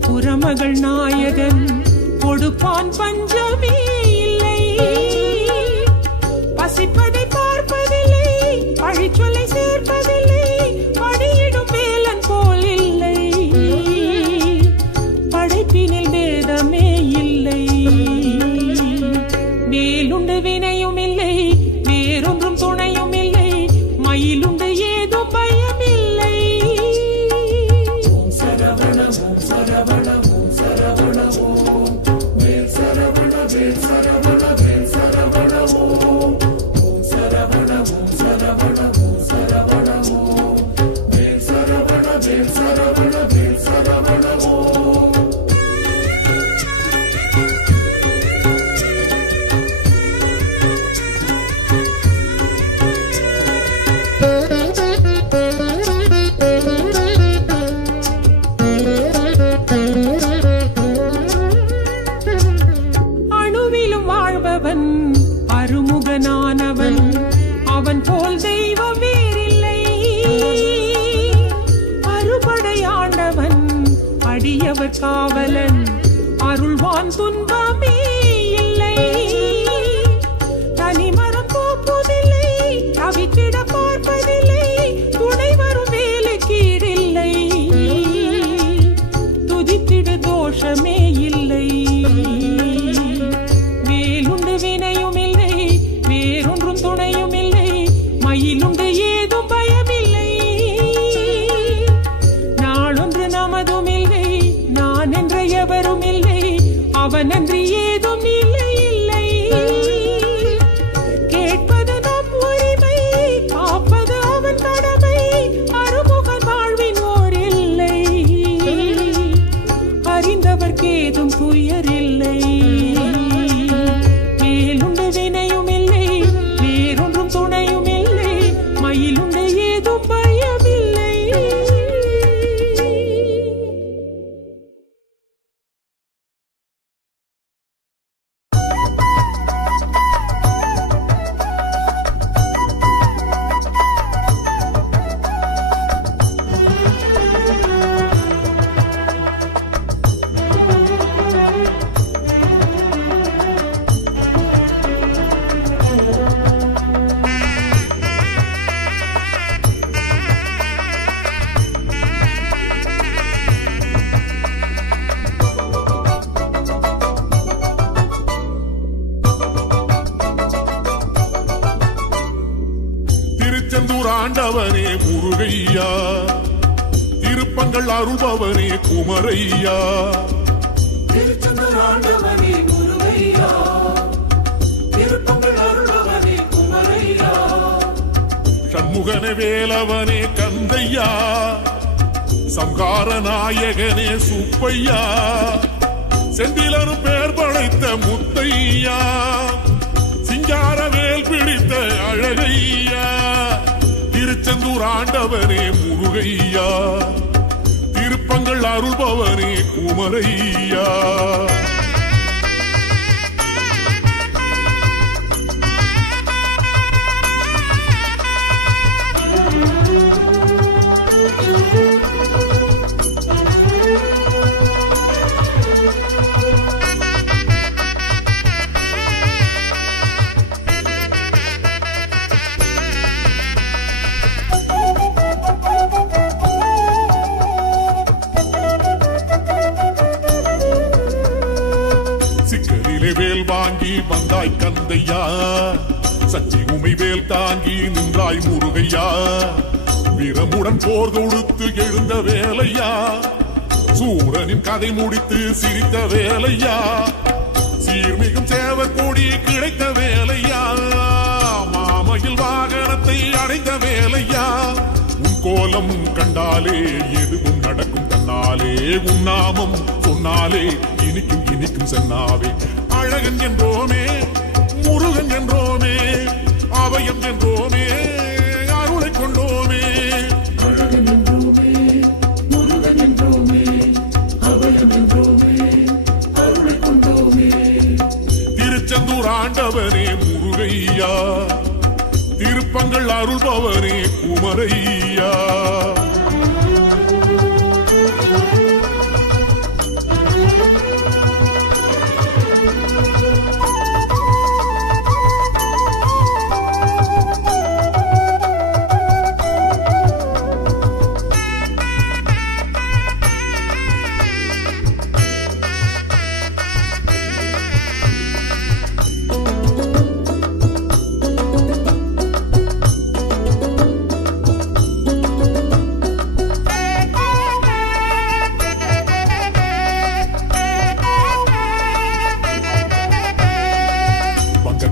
புறமகள் நாயகன் கொடுப்பான் பஞ்சமே இல்லை பசிப்பதை பார்ப்பதில்லை பழிச்சொல்லை சேர்ப்பதில்லை படியிடும் வேலன் போல் இல்லை படைப்பினில் வேதமே இல்லை காவலன் அருள்வான் துன்பமே இல்லை. தனிமரம் போப்பதில்லை, தவித்திட பார்ப்பதில்லை, துணை வரும் வேலைக்கீடில்லை. துதித்திட தோஷமே இல்லை. வேலுண்டு வினையும் இல்லை, வேறொன்றும் துணையும் இல்லை. மயிலுண்டு ஏதும் பயமில்லை. நாளொன்று நமதும் இல்லை, நான் என்ற எவரும் இல்லை. அவனன்றி ஏதும் இல்லை இல்லை. கேட்பது நம் உரிமை, காப்பது அவன் கடமை. அறுமுகன் வாழ்வின் ஓர் இல்லை. அறிந்தவர்க்கு ஏதும் துயரில்லை. வேலுண்டு வினையும் இல்லை, வேறொன்றும் துணையும் இல்லை. மயிலுண்டு ஏதும் பயமில்லை. திருச்செந்தூர் ஆண்டவனே முருகையா, திருப்பங்கள் அருள்பவனே குமரையா. திருச்செந்தூர் ஆண்டவனே முருகையா, திருப்பங்கள் அருள்பவனே குமரையா. சண்முகனே வேலவனே கந்தையா, சம்ஹார நாயகனே சுப்பையா. செந்திலரும் பேர் படைத்த முத்தையா, சிங்கார வேல் பிடித்த அழகையா. திருச்செந்தூர் ஆண்டவனே முருகையா, திருப்பங்கள் அருள்பவனே குமரையா. சிக்கலிலே வேல் வாங்கி வந்தாய் கந்தையா, சக்தி உமை வேல் தாங்கி நின்றாய் முருகையா. வீரமுடன் போர் தொடுத்து எழுந்த வேலையா, சூரனின் கதை முடித்து சிரித்த வேலையா. சீர்மிகும் சேவர் கொடி கிடைத்த வேலையா, மாமையில் வாகனத்தை அடைந்த வேலையா. உன் கோலம் கண்டாலே எதுவும் நடக்கும் தன்னாலே, உன் நாமம் சொன்னாலே இனிக்கும் இனிக்கும் சென்னாவே. அழகன் என்றோமே, முருகன் என்றோமே, அபயம் என்றோமே, அருளை கொண்டோமே. அழகன் என்றோமே, முருகன் என்றோமே, அபயம் என்றோமே, அருளை கொண்டோமே. திருச்செந்தூர் ஆண்டவனே முருகையா, திருப்பங்கள் அருள்பவனே குமரையா.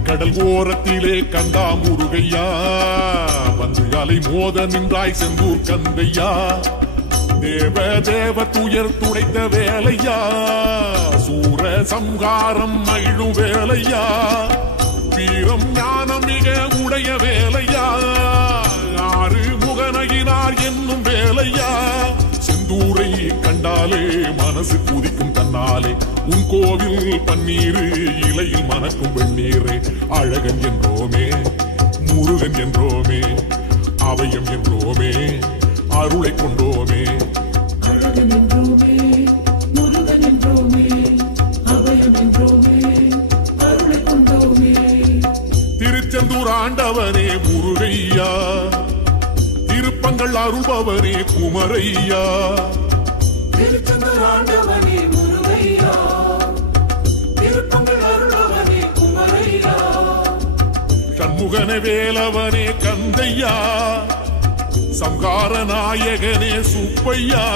கடல் ஓரத்திலே கண்டா முருகையா, வந்து அலை மோத நின்றாய் செந்தூர் கந்தையா. தேவ தேவ துயர் துடைத்த வேலையா, சூர சம்ஹாரம் மகிழும் வேலையா. வீரம் ஞானம் மிக உடைய வேலையா, ஆறு முகனகினார் என்னும் வேலையா. செந்தூரை கண்டாலே மனசு குதிக்கும் தன்னாலே, உன் கோவில் பன்னீரு இலையில் மணக்கும் வெண்ணீரே. அழகன் என்றோமே, முருகன் என்றோமே, அபயம் என்றோமே, அருளை கொண்டோமே. அழகன் என்றோமே, முருகன் ஆண்டவனே முருகையா, திருப்பங்கள் அருள்பவனே குமரையா, திருச்செந்தூர் ஆண்டவனே முருகையா, திருப்பங்கள் அருள்பவனே குமரையா, சண்முகன வேலவனே கந்தையா, சம்ஹார நாயகனே சுப்பையா,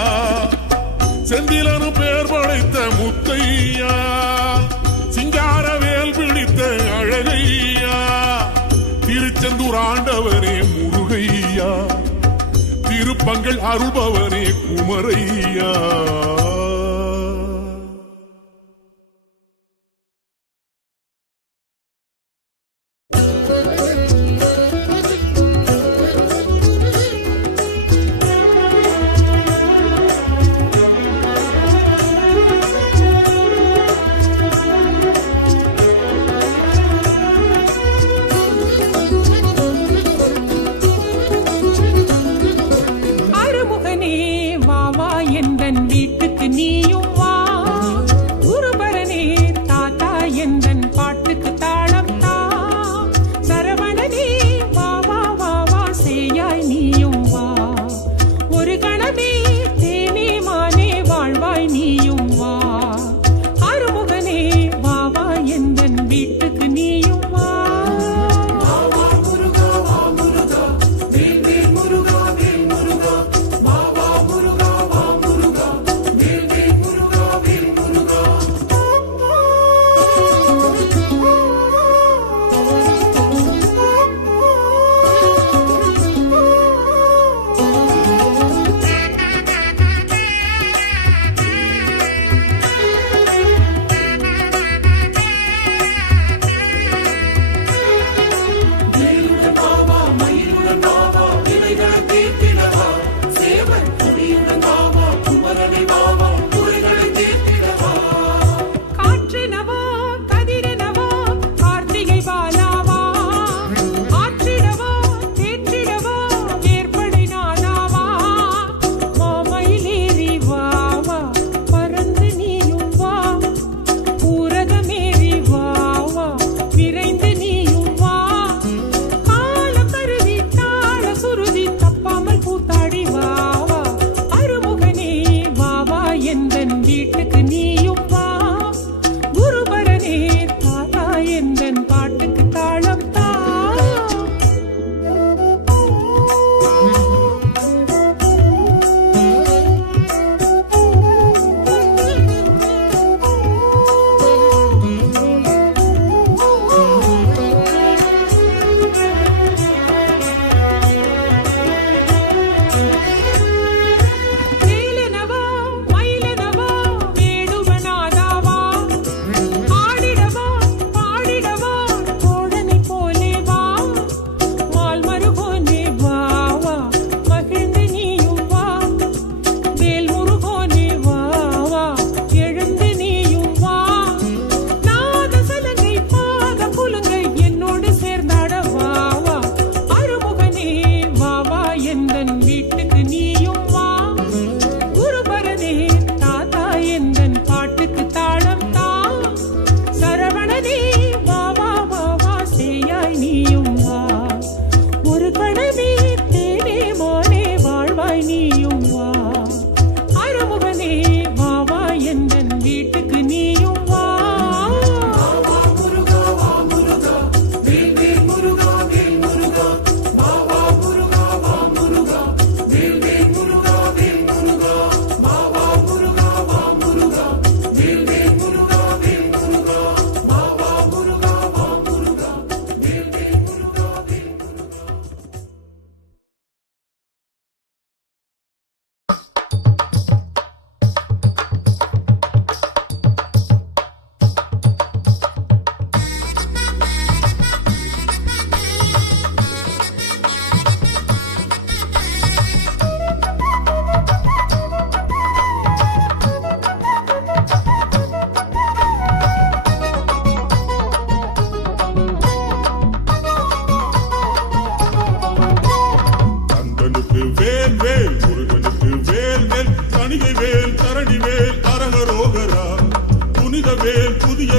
செந்திலனு பேர் படைத்த முத்தையா, சிங்கார வேல் பிடித்த அழகையா, திருச்செந்தூர் ஆண்டவனே முருகையா, திருப்பங்கள் அருள்பவனே குமரையா.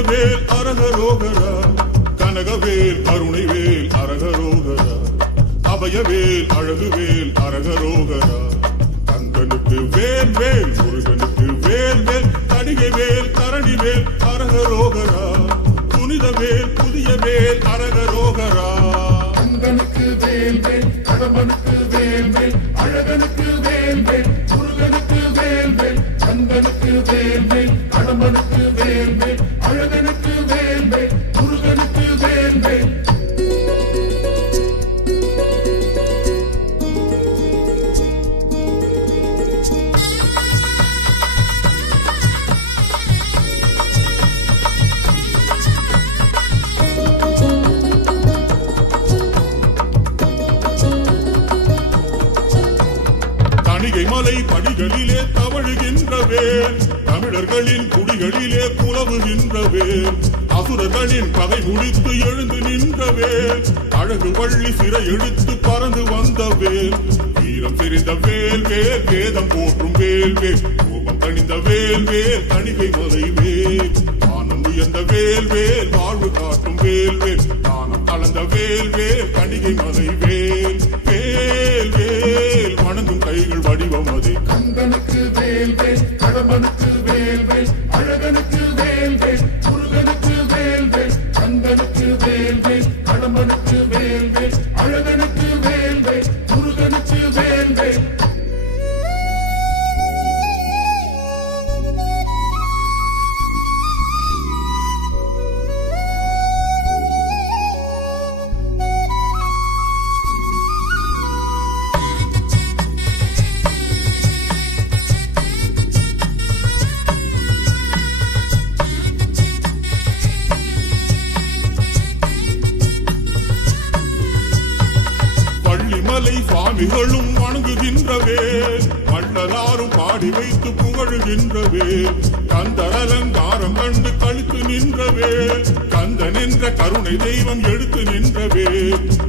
வேல் அரகரோகரா, கனகவேல் கருணைவேல் அரகரோகரா அபயவேல் அழகுவேல் அரகரோகரா கந்தனுக்கு வேல் வேல் முருகனுக்கு வேல் வேல் கடிகை வேல் கரணி வேல் அரகரோகரா புனித வேல் புதிய வேல் அரகரோகரா கந்தனுக்கு வேல் வேல் கடம்பனுக்கு வேல் வேல் அழகனுக்கு வேல் வேல் முருகனுக்கு வேல் வேல் கந்தனுக்கு வேல் வேல் கடம்பனுக்கு வேல் வேல் அழகனுக்கு வேல் வேல் முருகனுக்கு வேல் வேல் மலை படிகளிலே தவழுகின்றவே தமிழர்களின் குடிகளிலே புலவுகின்றவே அசுரர்களின் பகை முடித்து எழுந்து நின்றவே அழகு வள்ளி சிறை எடுத்து பறந்து வந்தவே வீரம் தெரிந்த வேல் வேல் வேதம் போற்றும் வேல் வேல் கோபம் தணிந்த வேல் வேல் தணிகை மலை வேல் ஆனம் உயர்ந்த வேல் வேல் வாழ்வு காட்டும் வேல் வேல் தானம் கலந்த வேல் வேல் தணிகை மலை வேல் வேல் வேல் வணங்கும் கைகள் வடிவம் அது கந்தனுக்கு வேல் வேல் கடம்பனுக்கு வேல் வேல் அழகனுக்கு வேல் வேல் முருகனுக்கு வேல் வேல் கந்தனுக்கு வேல் வேல் கடம்பனுக்கு வேல் வேல் அழகனுக்கு வேல் வேல் முருகனுக்கு வேல் வேல் சுவாமிகளும் வணங்குகின்றவே வள்ளலாரும் பாடி வைத்து புகழுகின்றவே கந்தர் அலங்காரம் கண்டு கழித்து நின்றவே கந்தன் என்ற கருணை தெய்வம் எடுத்து நின்றவே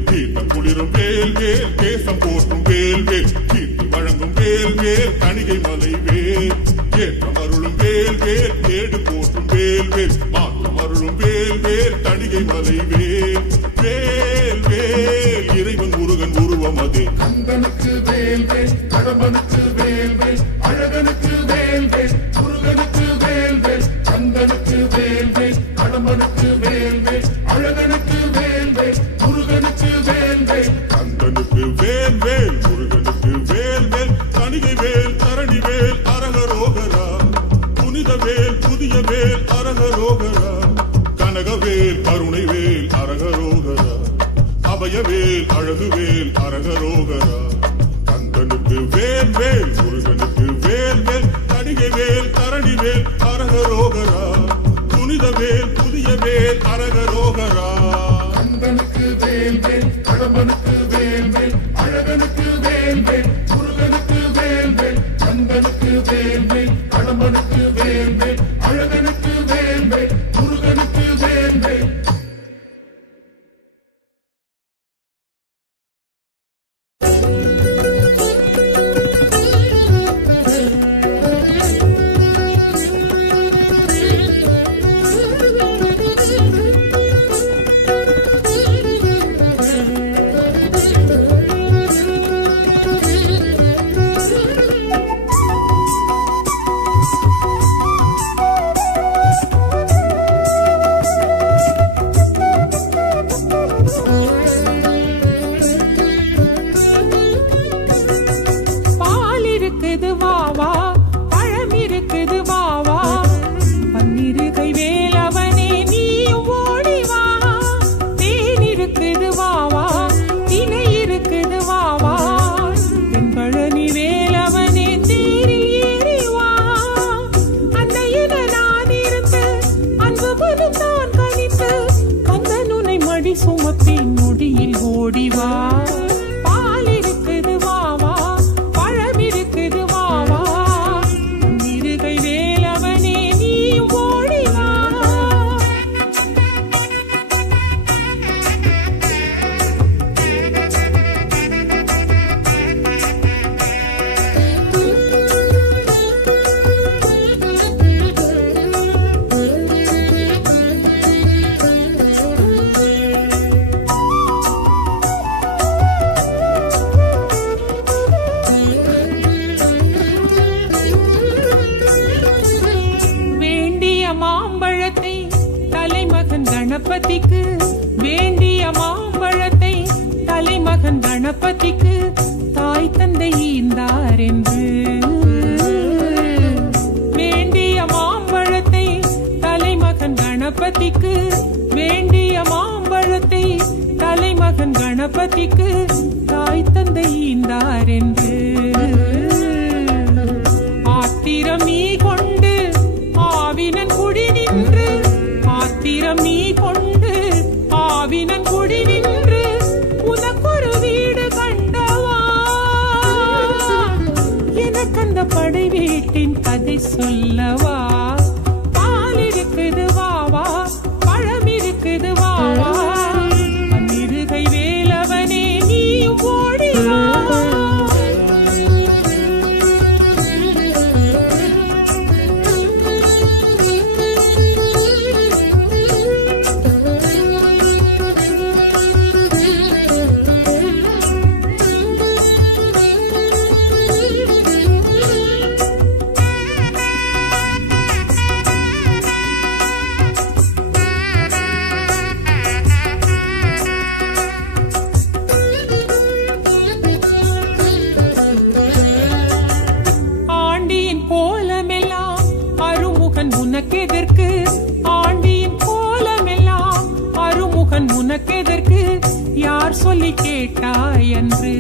தீர்த்தம் குளிரும் வேல் வேல் தேசம் போற்றும் வேல் வேல் கீர்த்தி வழங்கும் வேல் வேல் கணிகை மலை வேல் ஏற்றம் அருளும் வேல் வேல் ஏடு போற்றும் வேல் வேல் மாற்றம் அருளும் வேல் வேல் தணிகை மலை வேல் வேல் வேல் இறைவன் முருகன் உருவம் அது கந்தனுக்கு வேல் வேல் கடம்பனுக்கு வேல் வேல் அழகனுக்கு வேல் வேல் முருகனுக்கு வேல் வேல் கந்தனுக்கு வேல் வேல் கடம்பனுக்கு வேல் வேல் அழகனுக்கு வேல் வேல் முருகனுக்கு வேல் வேல் கந்தனுக்கு வேல் வேல் முருகனுக்கு வேல் வேல் தணிகை வேல் தரணி வேல் அரகரோகரா புனித வேல் புதிய வேல் அரகரோகரா கனகவேல் கருணை வேல் அரகரோகரா அபயவேல் அழகுவேல் அரகரோகரா கந்தனுக்கு வேல் வேல் முருகனுக்கு வேல் வேல் கடிகை வேல் தரணி வேல் அரகரோகரா புனித வேல் புதிய வேல் அரகரோகரா கந்தனுக்கு வேல் வேல் கடம்பனுக்கு வேல் வேல் அழகனுக்கு வேல் வேல் முருகனுக்கு வேல் வேல் கந்தனுக்கு வேல் வேல் கடம்பனுக்கு வேல் வேல் அழகனுக்கு வேல் வேல் முருகனுக்கு வேல் வேல் கணபதிக்கு வேண்டிய மாம்பழத்தை தலைமகன் கணபதிக்கு தாய் தந்தை ஈந்தார் என்று வேண்டிய மாம்பழத்தை தலைமகன் கணபதிக்கு வேண்டிய மாம்பழத்தை தலைமகன் கணபதிக்கு தாய் தந்தை ஈந்தார் என்று ஆத்திரம் நீ கொண்டு ஆவினன் குடி நின்று ஆத்திரம் நீ கொண்டு ஆவினன் குடி நின்று உனக்கொரு வீடு கண்டவா எனக்கந்த படை வீட்டின் கதை சொல்லவா பால் இருக்குது வாவா பழம் இருக்குது வாவா அந்நிருகை வேலவனே நீயும் ஓடிவா உனக்கெதற்கு ஆண்டியின் கோலமெல்லாம் அருமுகன் உனக்கெதற்கு யார் சொல்லி கேட்டாய் என்று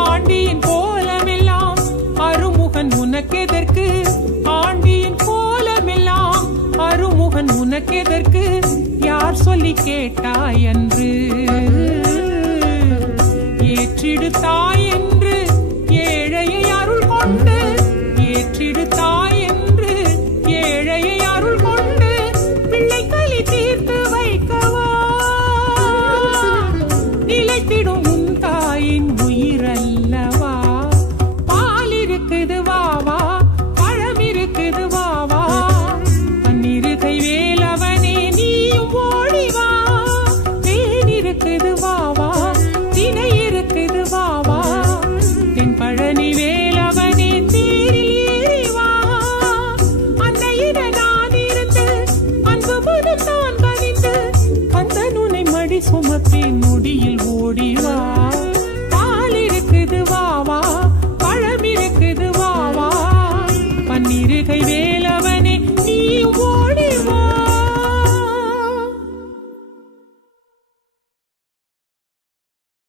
ஆண்டியின் கோலமெல்லாம் அருமுகன் உனக்கெதற்கு ஆண்டியின் கோலமெல்லாம் அருமுகன் உனக்கெதற்கு யார் சொல்லி கேட்டாய் என்று ஏற்றிடு தாய்